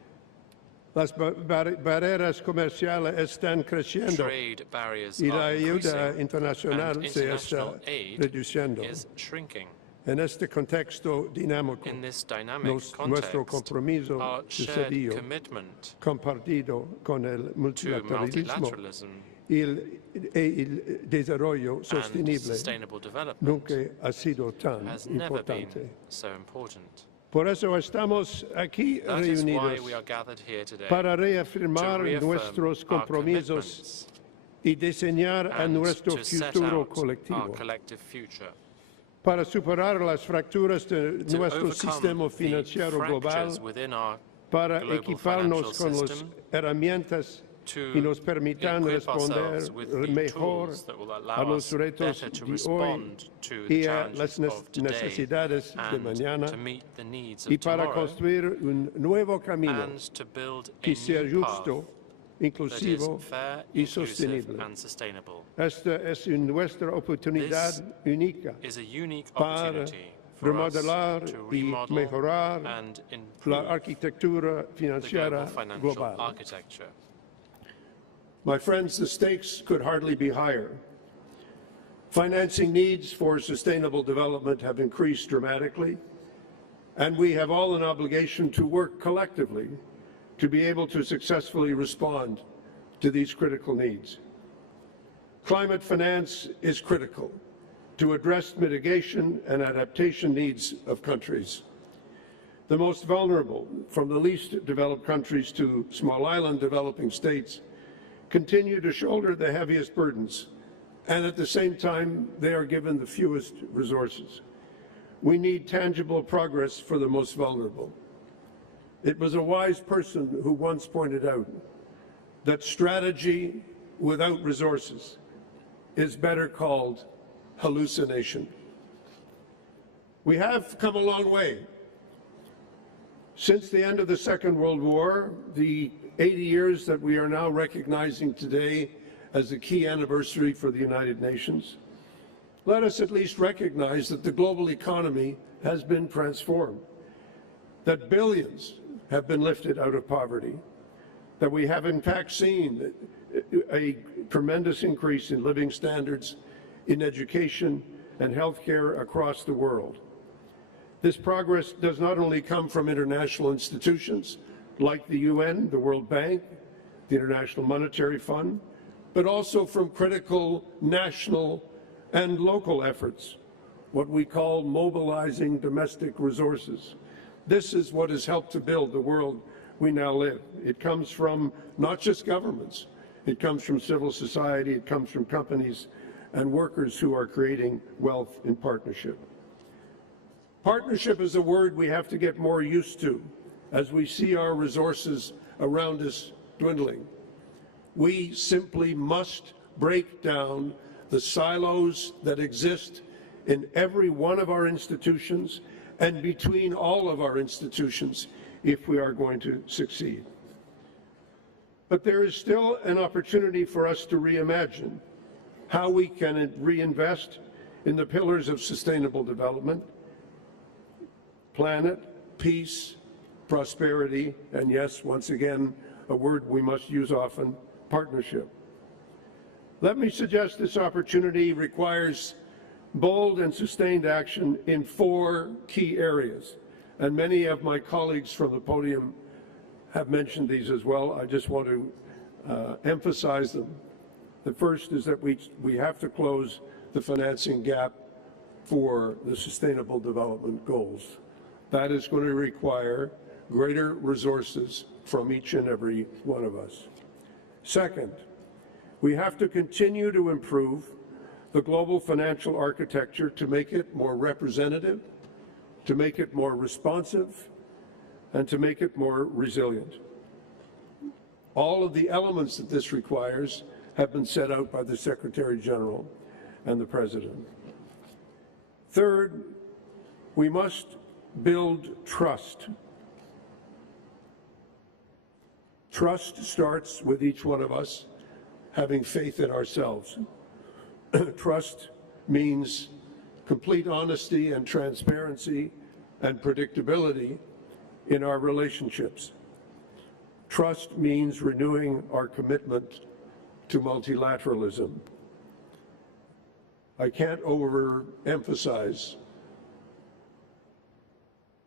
Las barreras comerciales están creciendo Trade barriers y la are ayuda increasing, internacional and se está international aid reduciendo. is shrinking. En este contexto dinámico, In this dynamic nuestro context, compromiso our de shared Sevillo, commitment compartido con el to multilateralismo multilateralism y el desarrollo and sostenible sustainable development nunca ha sido tan has never been importante. so important. Por eso estamos aquí That is why reunidos we are gathered here today, para to reafirmar reaffirm nuestros our compromisos commitments y diseñar a and nuestro to set futuro out our colectivo, collective future, para superar las fracturas de to nuestro overcome sistema the financiero global, fractures within our para global equiparnos financial con las system, herramientas to y nos permitan equip responder ourselves with the mejor tools that will a allow los us retos better to de hoy respond to the y a las challenges of today necesidades de and mañana to meet the needs y of para tomorrow, construir un nuevo camino and to build a que sea new path justo, that is inclusivo fair, y inclusive sostenible. and sustainable. Esta es nuestra oportunidad This única is a unique para opportunity for us remodelar to y remodel mejorar and la improve arquitectura the financiera global financial global. architecture. My friends, the stakes could hardly be higher. Financing needs for sustainable development have increased dramatically, and we have all an obligation to work collectively to be able to successfully respond to these critical needs. Climate finance is critical to address mitigation and adaptation needs of countries. The most vulnerable, from the least developed countries to small island developing states, continue to shoulder the heaviest burdens, and at the same time, they are given the fewest resources. We need tangible progress for the most vulnerable. It was a wise person who once pointed out that strategy without resources is better called hallucination. We have come a long way. Since the end of the Second World War, the 80 years that we are now recognizing today as the key anniversary for the United Nations, let us at least recognize that the global economy has been transformed, that billions have been lifted out of poverty, that we have in fact seen a tremendous increase in living standards, in education and healthcare across the world. This progress does not only come from international institutions like the UN, the World Bank, the International Monetary Fund, but also from critical national and local efforts, what we call mobilizing domestic resources. This is what has helped to build the world we now live. It comes from not just governments, it comes from civil society, it comes from companies and workers who are creating wealth in partnership. Partnership is a word we have to get more used to as we see our resources around us dwindling. We simply must break down the silos that exist in every one of our institutions and between all of our institutions if we are going to succeed. But there is still an opportunity for us to reimagine how we can reinvest in the pillars of sustainable development, planet, peace, prosperity, and yes, once again, a word we must use often, partnership. Let me suggest this opportunity requires bold and sustained action in 4 key areas, and many of my colleagues from the podium have mentioned these as well. I just want to emphasize them. The first is that we have to close the financing gap for the Sustainable Development Goals. That is going to require greater resources from each and every one of us. Second, we have to continue to improve the global financial architecture to make it more representative, to make it more responsive, and to make it more resilient. All of the elements that this requires have been set out by the Secretary General and the President. Third, we must build trust Trust starts with each one of us having faith in ourselves. Trust means complete honesty and transparency and predictability in our relationships. Trust means renewing our commitment to multilateralism. I can't overemphasize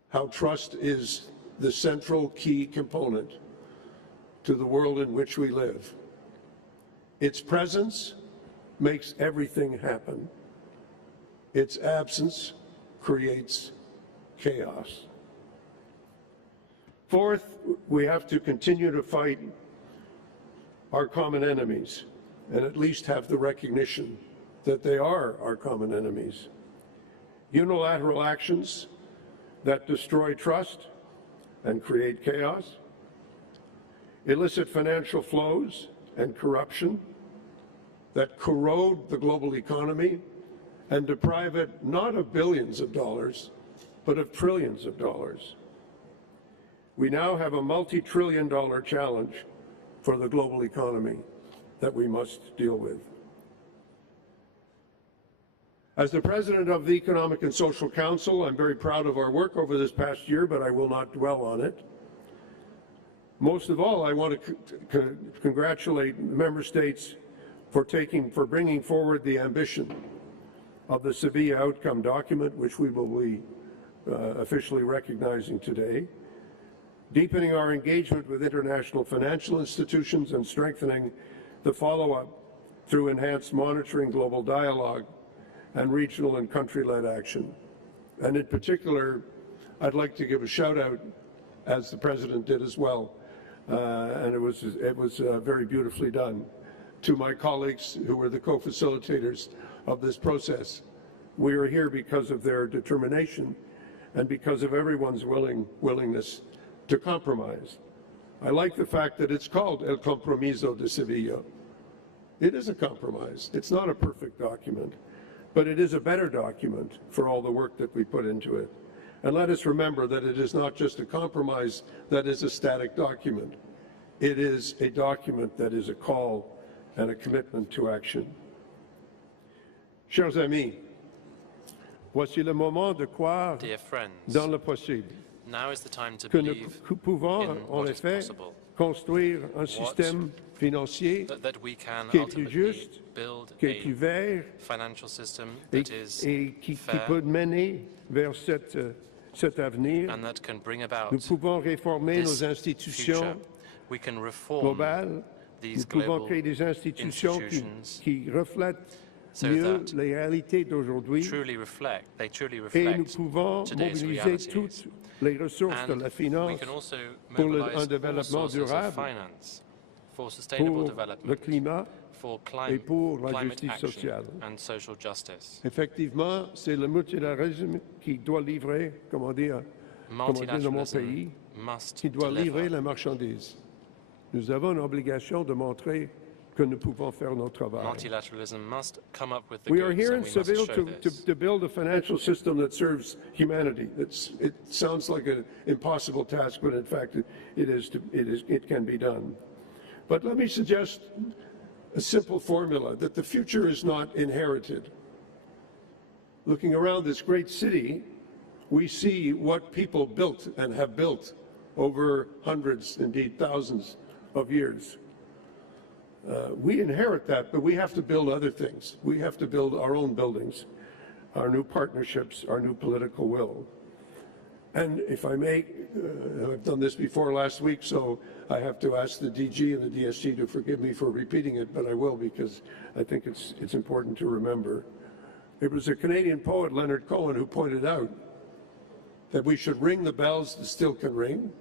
how trust is the central key component to the world in which we live. Its presence makes everything happen. Its absence creates chaos. Fourth, we have to continue to fight our common enemies and at least have the recognition that they are our common enemies. Unilateral actions that destroy trust and create chaos, illicit financial flows and corruption that corrode the global economy and deprive it not of billions of dollars, but of trillions of dollars. We now have a multi-trillion-dollar challenge for the global economy that we must deal with. As the President of the Economic and Social Council, I'm very proud of our work over this past year, but I will not dwell on it. Most of all, I want to congratulate member states for bringing forward the ambition of the Sevilla outcome document, which we will be officially recognizing today, deepening our engagement with international financial institutions and strengthening the follow-up through enhanced monitoring, global dialogue, and regional and country-led action. And in particular, I'd like to give a shout-out, as the President did as well, and it was very beautifully done, to my colleagues who were the co-facilitators of this process. We are here because of their determination and because of everyone's willingness to compromise. I like the fact that it's called El Compromiso de Sevilla. It is a compromise. It's not a perfect document, but it is a better document for all the work that we put into it. And let us remember that it is not just a compromise that is a static document. It is a document that is a call and a commitment to action. Chers amis, voici le moment de croire Dear friends, dans le possible. now is the time to Que nous believe pouvons, in en what is effet, possible. construire un système financier That we can qui est plus ultimately juste, build qui est plus a vert financial system et, that is qui fair peut mener vers cet avenir. and that can bring about Nous pouvons réformer this nos institutions future. We can reform globales. these Nous pouvons global créer des institutions institutions qui reflètent so mieux that les réalités d'aujourd'hui. truly Et nous reflect pouvons today's mobiliser realities. toutes les ressources de And la we finance can also pour mobilize un all développement sources of durable, finance for sustainable pour le development, climat for et pour la climate justice action sociale. and social justice. Effectivement, c'est le multilatéralisme qui doit livrer, comme on dit dans mon Multilateralism pays, must qui doit livrer deliver. la marchandise. Nous avons une obligation de montrer que nous pouvons faire notre travail. Multilateralism must come up with the We are goods, here in and we must Seville show this. to build a financial system that serves humanity. It sounds like an impossible task, but in fact it can be done. But let me suggest a simple formula that the future is not inherited. Looking around this great city, we see what people built and have built over hundreds, indeed thousands of years. We inherit that, but we have to build other things. We have to build our own buildings, our new partnerships, our new political will. And if I may, I've done this before last week, so I have to ask the DG and the DSG to forgive me for repeating it, but I will because I think it's important to remember. It was a Canadian poet, Leonard Cohen, who pointed out that we should ring the bells that still can ring,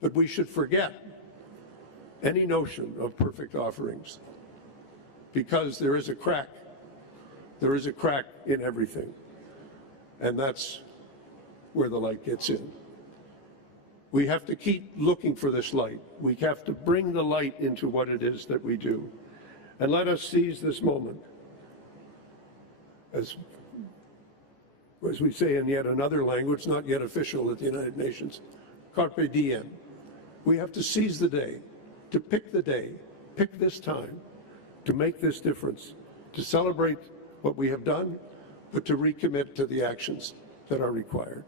but we should forget any notion of perfect offerings, because there is a crack. There is a crack in everything, and that's where the light gets in. We have to keep looking for this light. We have to bring the light into what it is that we do. And let us seize this moment, as we say in yet another language, not yet official at the United Nations, carpe diem. We have to seize the day, to pick the day, pick this time, to make this difference, to celebrate what we have done, but to recommit to the actions that are required.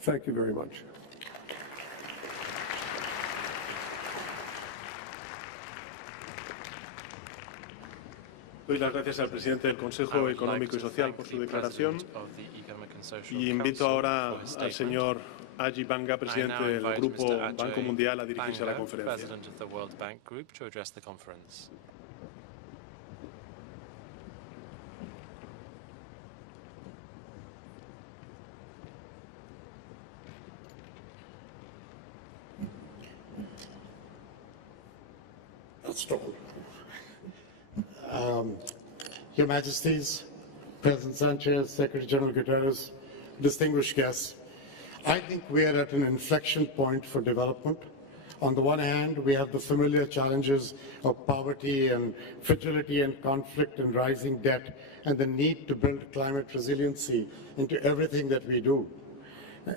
Thank you very much. Doy las gracias al presidente del Consejo Económico y Social por su declaración y invito ahora al señor Aji Banga, presidente del Grupo Banco Mundial, a dirigirse a la conferencia. Your Majesties, President Sanchez, Secretary General Guterres, distinguished guests, I think we are at an inflection point for development. On the one hand, we have the familiar challenges of poverty and fragility and conflict and rising debt and the need to build climate resiliency into everything that we do.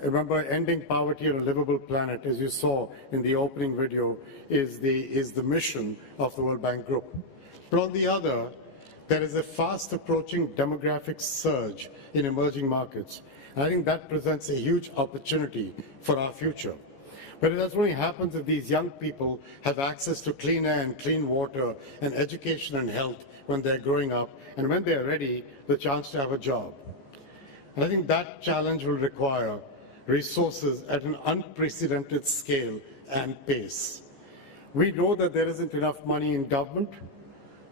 Remember, ending poverty on a livable planet, as you saw in the opening video, is the mission of the World Bank Group. But on the other, there is a fast approaching demographic surge in emerging markets. And I think that presents a huge opportunity for our future. But it only happens if these young people have access to clean air and clean water and education and health when they're growing up, and when they're ready, the chance to have a job. And I think that challenge will require resources at an unprecedented scale and pace. We know that there isn't enough money in government,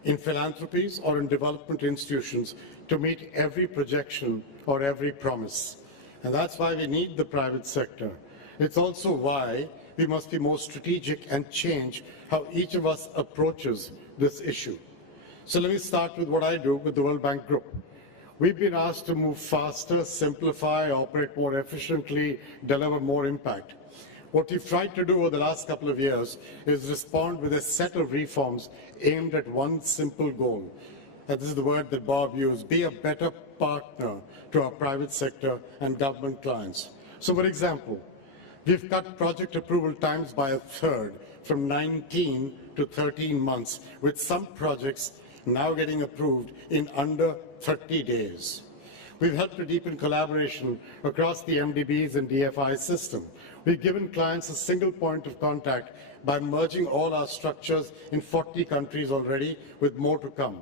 in philanthropies, or in development institutions to meet every projection or every promise. And that's why we need the private sector. It's also why we must be more strategic and change how each of us approaches this issue. So let me start with what I do with the World Bank Group. We've been asked to move faster, simplify, operate more efficiently, deliver more impact. What we've tried to do over the last couple of years is respond with a set of reforms aimed at one simple goal. And this is the word that Bob used: be a better partner to our private sector and government clients. So, for example, we've cut project approval times by a third, from 19 to 13 months, with some projects now getting approved in under 30 days. We've helped to deepen collaboration across the MDBs and DFI system. We've given clients a single point of contact by merging all our structures in 40 countries already, with more to come.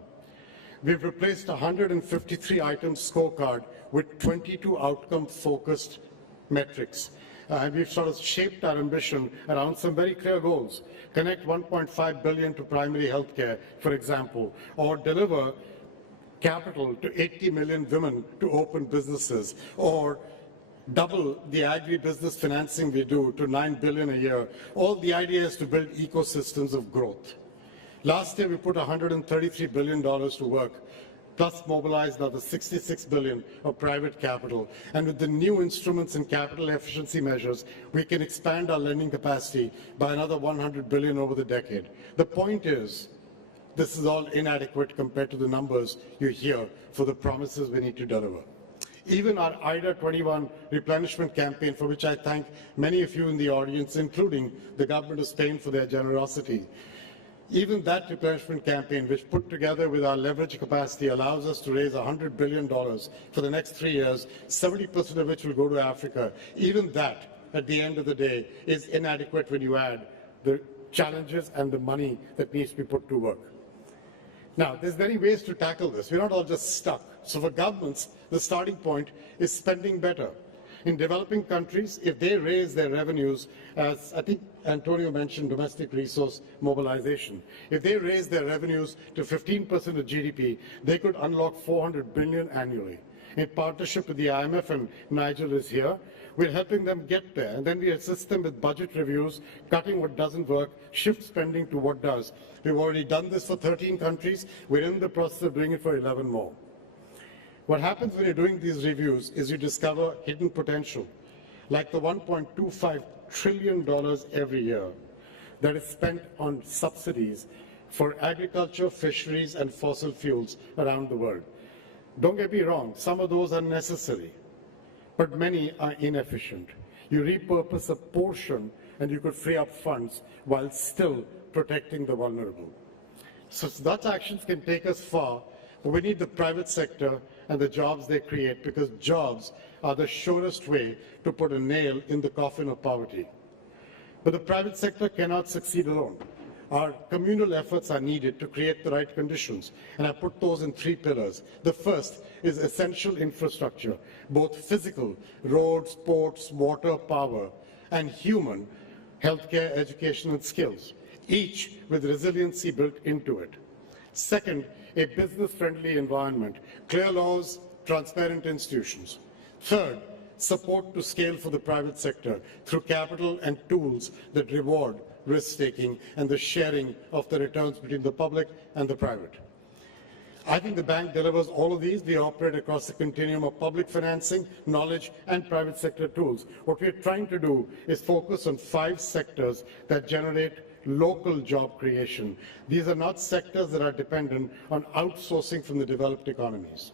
We've replaced a 153-item scorecard with 22 outcome-focused metrics. And we've sort of shaped our ambition around some very clear goals. Connect 1.5 billion to primary healthcare, for example, or deliver capital to 80 million women to open businesses, or double the agri-business financing we do to 9 billion a year. All the idea is to build ecosystems of growth. Last year, we put $133 billion to work, plus mobilized another $66 billion of private capital. And with the new instruments and capital efficiency measures, we can expand our lending capacity by another $100 billion over the decade. The point is, this is all inadequate compared to the numbers you hear for the promises we need to deliver. Even our IDA 21 replenishment campaign, for which I thank many of you in the audience, including the government of Spain for their generosity, even that replenishment campaign, which put together with our leverage capacity, allows us to raise $100 billion for the next 3 years, 70% of which will go to Africa. Even that, at the end of the day, is inadequate when you add the challenges and the money that needs to be put to work. Now, there's many ways to tackle this. We're not all just stuck. So for governments, the starting point is spending better. In developing countries, if they raise their revenues, as I think Antonio mentioned, domestic resource mobilization, if they raise their revenues to 15% of GDP, they could unlock $400 billion annually. In partnership with the IMF, and Nigel is here, we're helping them get there, and then we assist them with budget reviews, cutting what doesn't work, shift spending to what does. We've already done this for 13 countries. We're in the process of doing it for 11 more. What happens when you're doing these reviews is you discover hidden potential, like the $1.25 trillion every year that is spent on subsidies for agriculture, fisheries, and fossil fuels around the world. Don't get me wrong, some of those are necessary, but many are inefficient. You repurpose a portion and you could free up funds while still protecting the vulnerable. So such actions can take us far, but we need the private sector and the jobs they create, because jobs are the surest way to put a nail in the coffin of poverty. But the private sector cannot succeed alone. Our communal efforts are needed to create the right conditions, and I put those in 3 pillars. The first is essential infrastructure, both physical, roads, ports, water, power, and human, healthcare, education, and skills, each with resiliency built into it. Second, a business-friendly environment, clear laws, transparent institutions. Third, support to scale for the private sector through capital and tools that reward risk-taking and the sharing of the returns between the public and the private. I think the bank delivers all of these. We operate across the continuum of public financing, knowledge, and private sector tools. What we're trying to do is focus on 5 sectors that generate local job creation. These are not sectors that are dependent on outsourcing from the developed economies.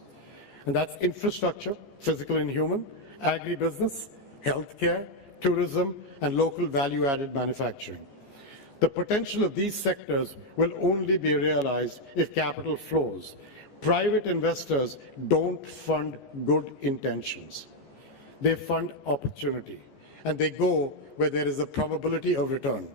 And that's infrastructure, physical and human, agribusiness, healthcare, tourism, and local value-added manufacturing. The potential of these sectors will only be realized if capital flows. Private investors don't fund good intentions. They fund opportunity, and they go where there is a probability of return.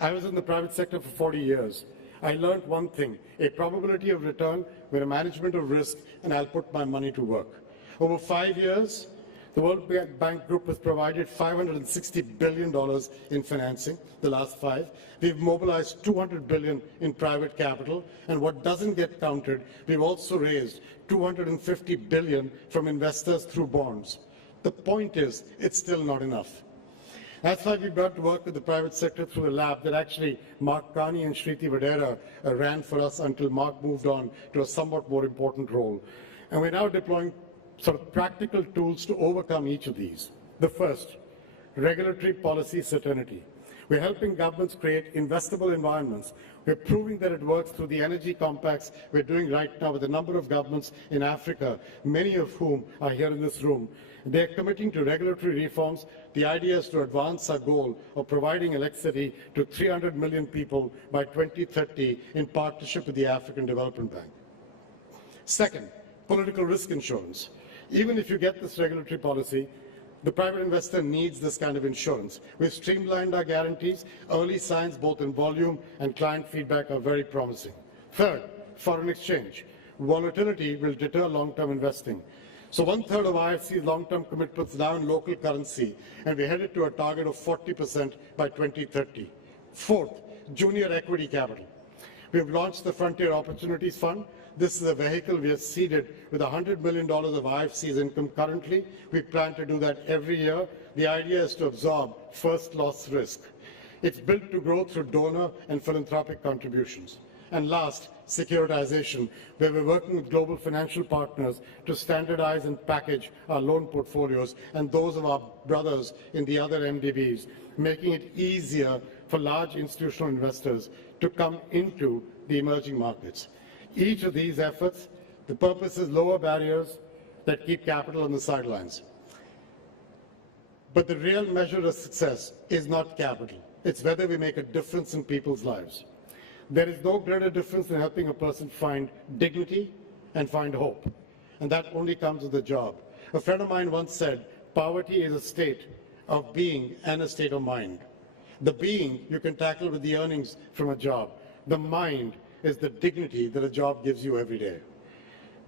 I was in the private sector for 40 years. I learned one thing, a probability of return with a management of risk, and I'll put my money to work. Over 5 years, the World Bank Group has provided $560 billion in financing, the last 5. We've mobilized $200 billion in private capital, and what doesn't get counted, we've also raised $250 billion from investors through bonds. The point is, it's still not enough. That's why we got to work with the private sector through a lab that actually Mark Carney and Shriti Vadera ran for us until Mark moved on to a somewhat more important role. And we're now deploying sort of practical tools to overcome each of these. The first, regulatory policy certainty. We're helping governments create investable environments. We're proving that it works through the energy compacts we're doing right now with a number of governments in Africa, many of whom are here in this room. They're committing to regulatory reforms. The idea is to advance our goal of providing electricity to 300 million people by 2030 in partnership with the African Development Bank. Second, political risk insurance. Even if you get this regulatory policy, the private investor needs this kind of insurance. We've streamlined our guarantees. Early signs, both in volume and client feedback, are very promising. Third, foreign exchange. Volatility will deter long-term investing. So 1/3 of IFC's long-term commitments now in local currency, and we're headed to a target of 40% by 2030. Fourth, junior equity capital. We've launched the Frontier Opportunities Fund. This is a vehicle we have seeded with $100 million of IFC's income currently. We plan to do that every year. The idea is to absorb first loss risk. It's built to grow through donor and philanthropic contributions. And last, securitization, where we're working with global financial partners to standardize and package our loan portfolios and those of our brothers in the other MDBs, making it easier for large institutional investors to come into the emerging markets. Each of these efforts, the purpose is lower barriers that keep capital on the sidelines. But the real measure of success is not capital. It's whether we make a difference in people's lives. There is no greater difference in helping a person find dignity and find hope. And that only comes with a job. A friend of mine once said, poverty is a state of being and a state of mind. The being you can tackle with the earnings from a job. The mind is the dignity that a job gives you every day.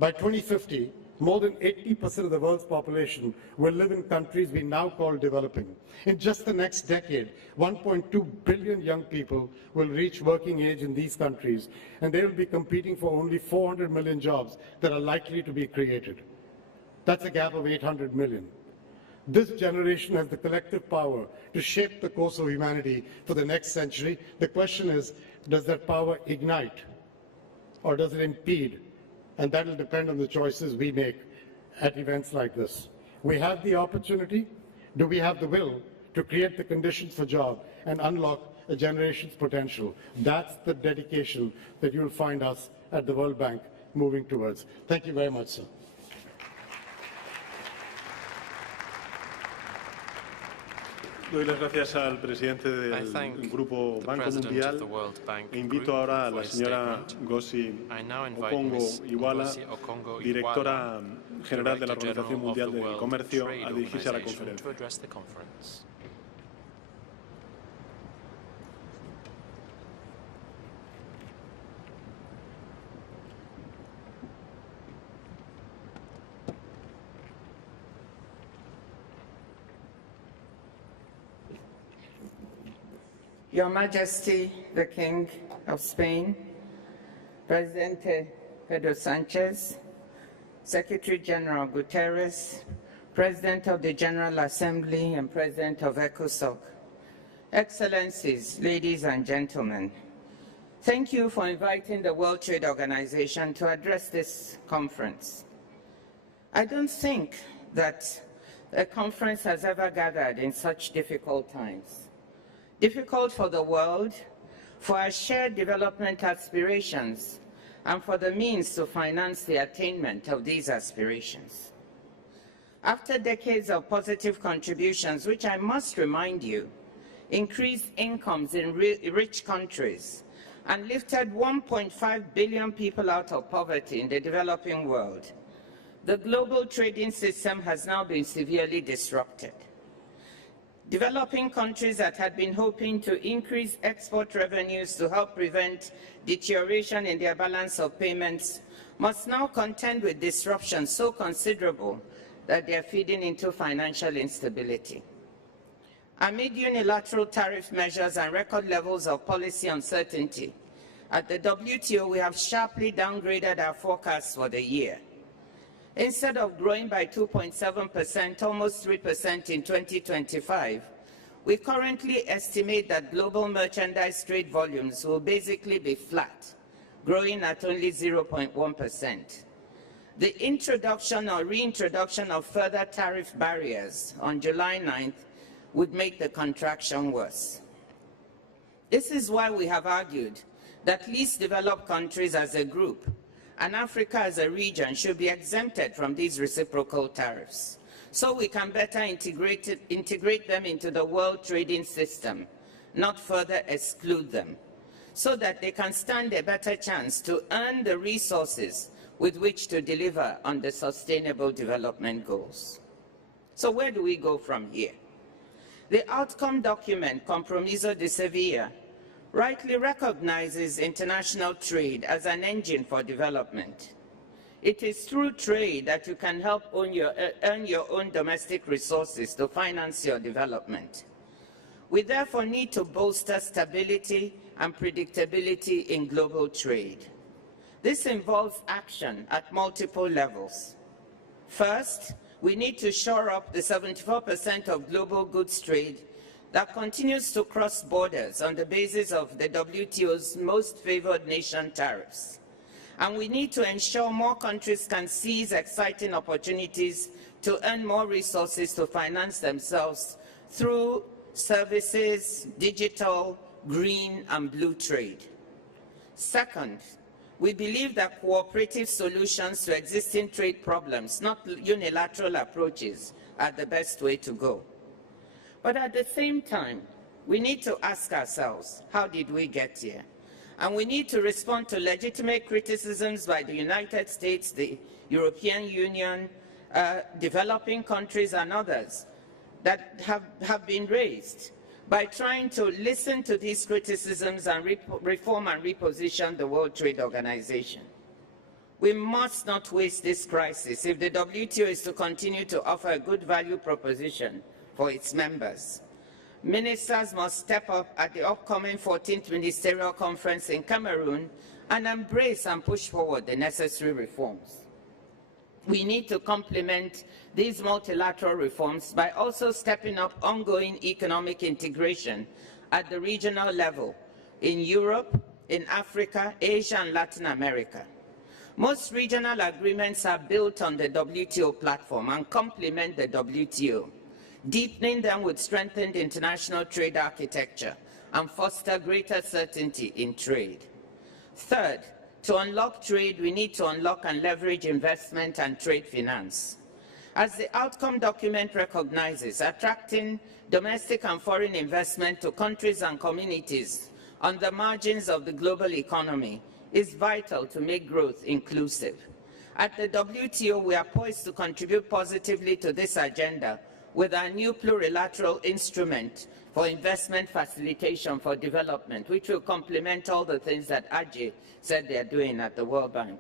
By 2050, more than 80% of the world's population will live in countries we now call developing. In just the next decade, 1.2 billion young people will reach working age in these countries, and they will be competing for only 400 million jobs that are likely to be created. That's a gap of 800 million. This generation has the collective power to shape the course of humanity for the next century. The question is, does that power ignite or does it impede? And that will depend on the choices we make at events like this. We have the opportunity. Do we have the will to create the conditions for job and unlock a generation's potential? That's the dedication that you'll find us at the World Bank moving towards. Thank you very much, sir. Doy las gracias al presidente del Grupo Banco Mundial e invito ahora a la señora Ngozi Okonjo-Iweala, directora general de la Organización Mundial del Comercio, a dirigirse a la conferencia. Your Majesty, the King of Spain, Presidente Pedro Sanchez, Secretary General Guterres, President of the General Assembly and President of ECOSOC, Excellencies, ladies and gentlemen, thank you for inviting the World Trade Organization to address this conference. I don't think that a conference has ever gathered in such difficult times. Difficult for the world, for our shared development aspirations, and for the means to finance the attainment of these aspirations. After decades of positive contributions, which I must remind you, increased incomes in rich countries and lifted 1.5 billion people out of poverty in the developing world, the global trading system has now been severely disrupted. Developing countries that had been hoping to increase export revenues to help prevent deterioration in their balance of payments must now contend with disruptions so considerable that they are feeding into financial instability. Amid unilateral tariff measures and record levels of policy uncertainty, at the WTO we have sharply downgraded our forecasts for the year. Instead of growing by 2.7%, almost 3% in 2025, we currently estimate that global merchandise trade volumes will basically be flat, growing at only 0.1%. The introduction or reintroduction of further tariff barriers on July 9th would make the contraction worse. This is why we have argued that least developed countries as a group and Africa as a region should be exempted from these reciprocal tariffs, so we can better integrate them into the world trading system, not further exclude them, so that they can stand a better chance to earn the resources with which to deliver on the Sustainable Development Goals. So where do we go from here? The outcome document, Compromiso de Sevilla, rightly recognizes international trade as an engine for development. It is through trade that you can help earn your own domestic resources to finance your development. We therefore need to bolster stability and predictability in global trade. This involves action at multiple levels. First, we need to shore up the 74% of global goods trade that continues to cross borders on the basis of the WTO's most favored nation tariffs. And we need to ensure more countries can seize exciting opportunities to earn more resources to finance themselves through services, digital, green, and blue trade. Second, we believe that cooperative solutions to existing trade problems, not unilateral approaches, are the best way to go. But at the same time, we need to ask ourselves, how did we get here? And we need to respond to legitimate criticisms by the United States, the European Union, developing countries and others that have been raised by trying to listen to these criticisms and reform and reposition the World Trade Organization. We must not waste this crisis if the WTO is to continue to offer a good value proposition for its members. Ministers must step up at the upcoming 14th Ministerial Conference in Cameroon and embrace and push forward the necessary reforms. We need to complement these multilateral reforms by also stepping up ongoing economic integration at the regional level in Europe, in Africa, Asia, and Latin America. Most regional agreements are built on the WTO platform and complement the WTO. Deepening them would strengthen the international trade architecture and foster greater certainty in trade. Third, to unlock trade, we need to unlock and leverage investment and trade finance. As the outcome document recognizes, attracting domestic and foreign investment to countries and communities on the margins of the global economy is vital to make growth inclusive. At the WTO, we are poised to contribute positively to this agenda with our new plurilateral instrument for investment facilitation for development, which will complement all the things that Ajay said they are doing at the World Bank.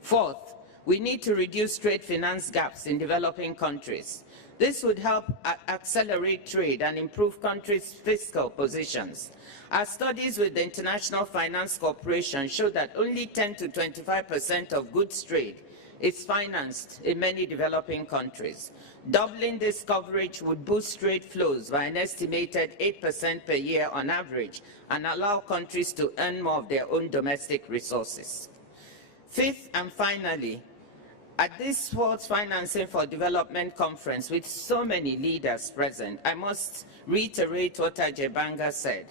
Fourth, we need to reduce trade finance gaps in developing countries. This would help accelerate trade and improve countries' fiscal positions. Our studies with the International Finance Corporation show that only 10 to 25% of goods trade is financed in many developing countries. Doubling this coverage would boost trade flows by an estimated 8% per year on average and allow countries to earn more of their own domestic resources. Fifth and finally, at this World Financing for Development Conference, with so many leaders present, I must reiterate what Ajay Banga said.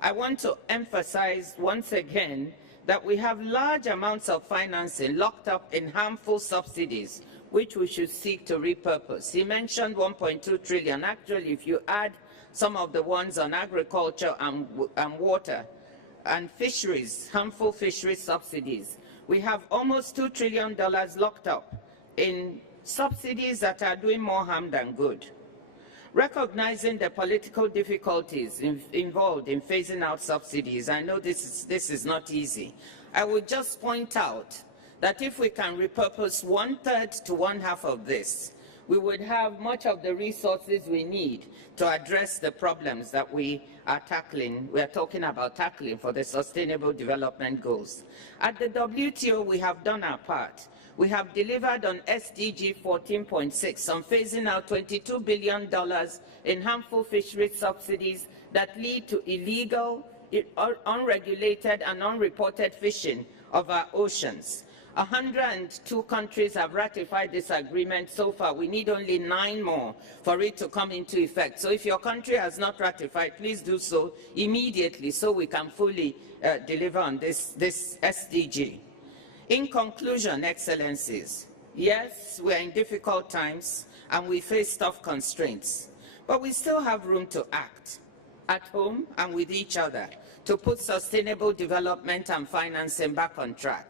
I want to emphasize once again that we have large amounts of financing locked up in harmful subsidies, which we should seek to repurpose. He mentioned 1.2 trillion. Actually, if you add some of the ones on agriculture and water and fisheries, harmful fisheries subsidies, we have almost $2 trillion locked up in subsidies that are doing more harm than good. Recognizing the political difficulties involved in phasing out subsidies, I know this is not easy. I would just point out that if we can repurpose 1/3 to 1/2 of this, we would have much of the resources we need to address the problems that we are talking about tackling for the Sustainable Development Goals. At the WTO, we have done our part. We have delivered on SDG 14.6 on phasing out $22 billion in harmful fisheries subsidies that lead to illegal, unregulated and unreported fishing of our oceans. 102 countries have ratified this agreement so far. We need only 9 more for it to come into effect. So if your country has not ratified, please do so immediately so we can fully deliver on this SDG. In conclusion, Excellencies, yes, we are in difficult times and we face tough constraints, but we still have room to act at home and with each other to put sustainable development and financing back on track.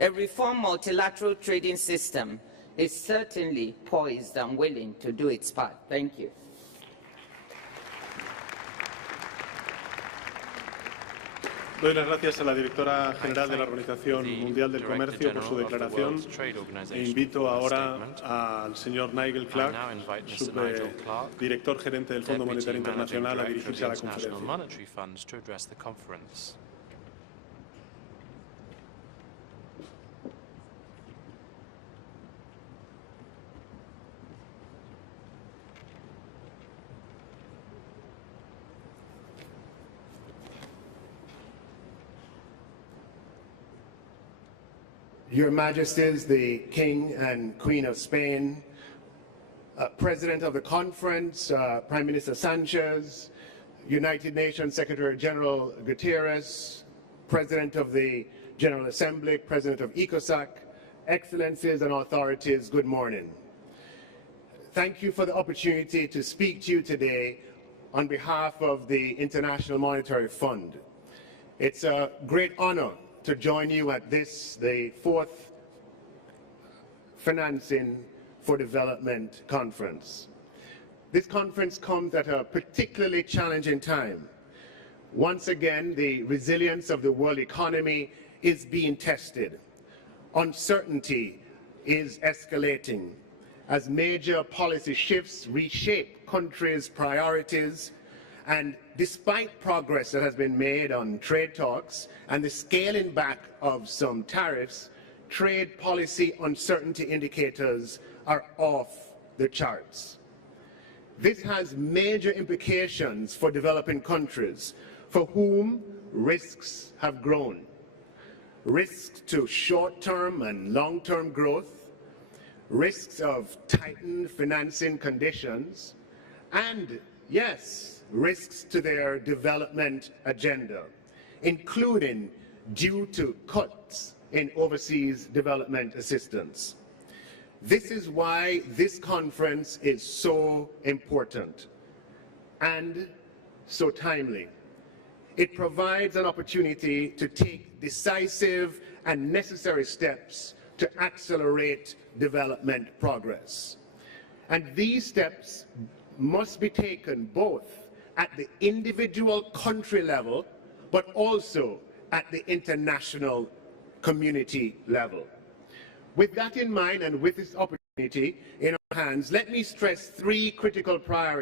A reformed multilateral trading system is certainly poised and willing to do its part. Thank you. Doy las gracias a la directora general de la Organización Mundial del Comercio por su declaración e invito ahora al señor Nigel Clark, subdirector gerente del Fondo Monetario Internacional, a dirigirse a la conferencia. Your Majesties, the King and Queen of Spain, President of the Conference, Prime Minister Sanchez, United Nations Secretary General Guterres, President of the General Assembly, President of ECOSOC, Excellencies and authorities, good morning. Thank you for the opportunity to speak to you today on behalf of the International Monetary Fund. It's a great honor to join you at this, the 4th Financing for Development Conference. This conference comes at a particularly challenging time. Once again, the resilience of the world economy is being tested. Uncertainty is escalating as major policy shifts reshape countries' priorities. And despite progress that has been made on trade talks and the scaling back of some tariffs, trade policy uncertainty indicators are off the charts. This has major implications for developing countries for whom risks have grown. Risks to short-term and long-term growth, risks of tightened financing conditions, and, yes, risks to their development agenda, including due to cuts in overseas development assistance. This is why this conference is so important and so timely. It provides an opportunity to take decisive and necessary steps to accelerate development progress. And these steps must be taken both at the individual country level, but also at the international community level. With that in mind and with this opportunity in our hands, let me stress three critical priorities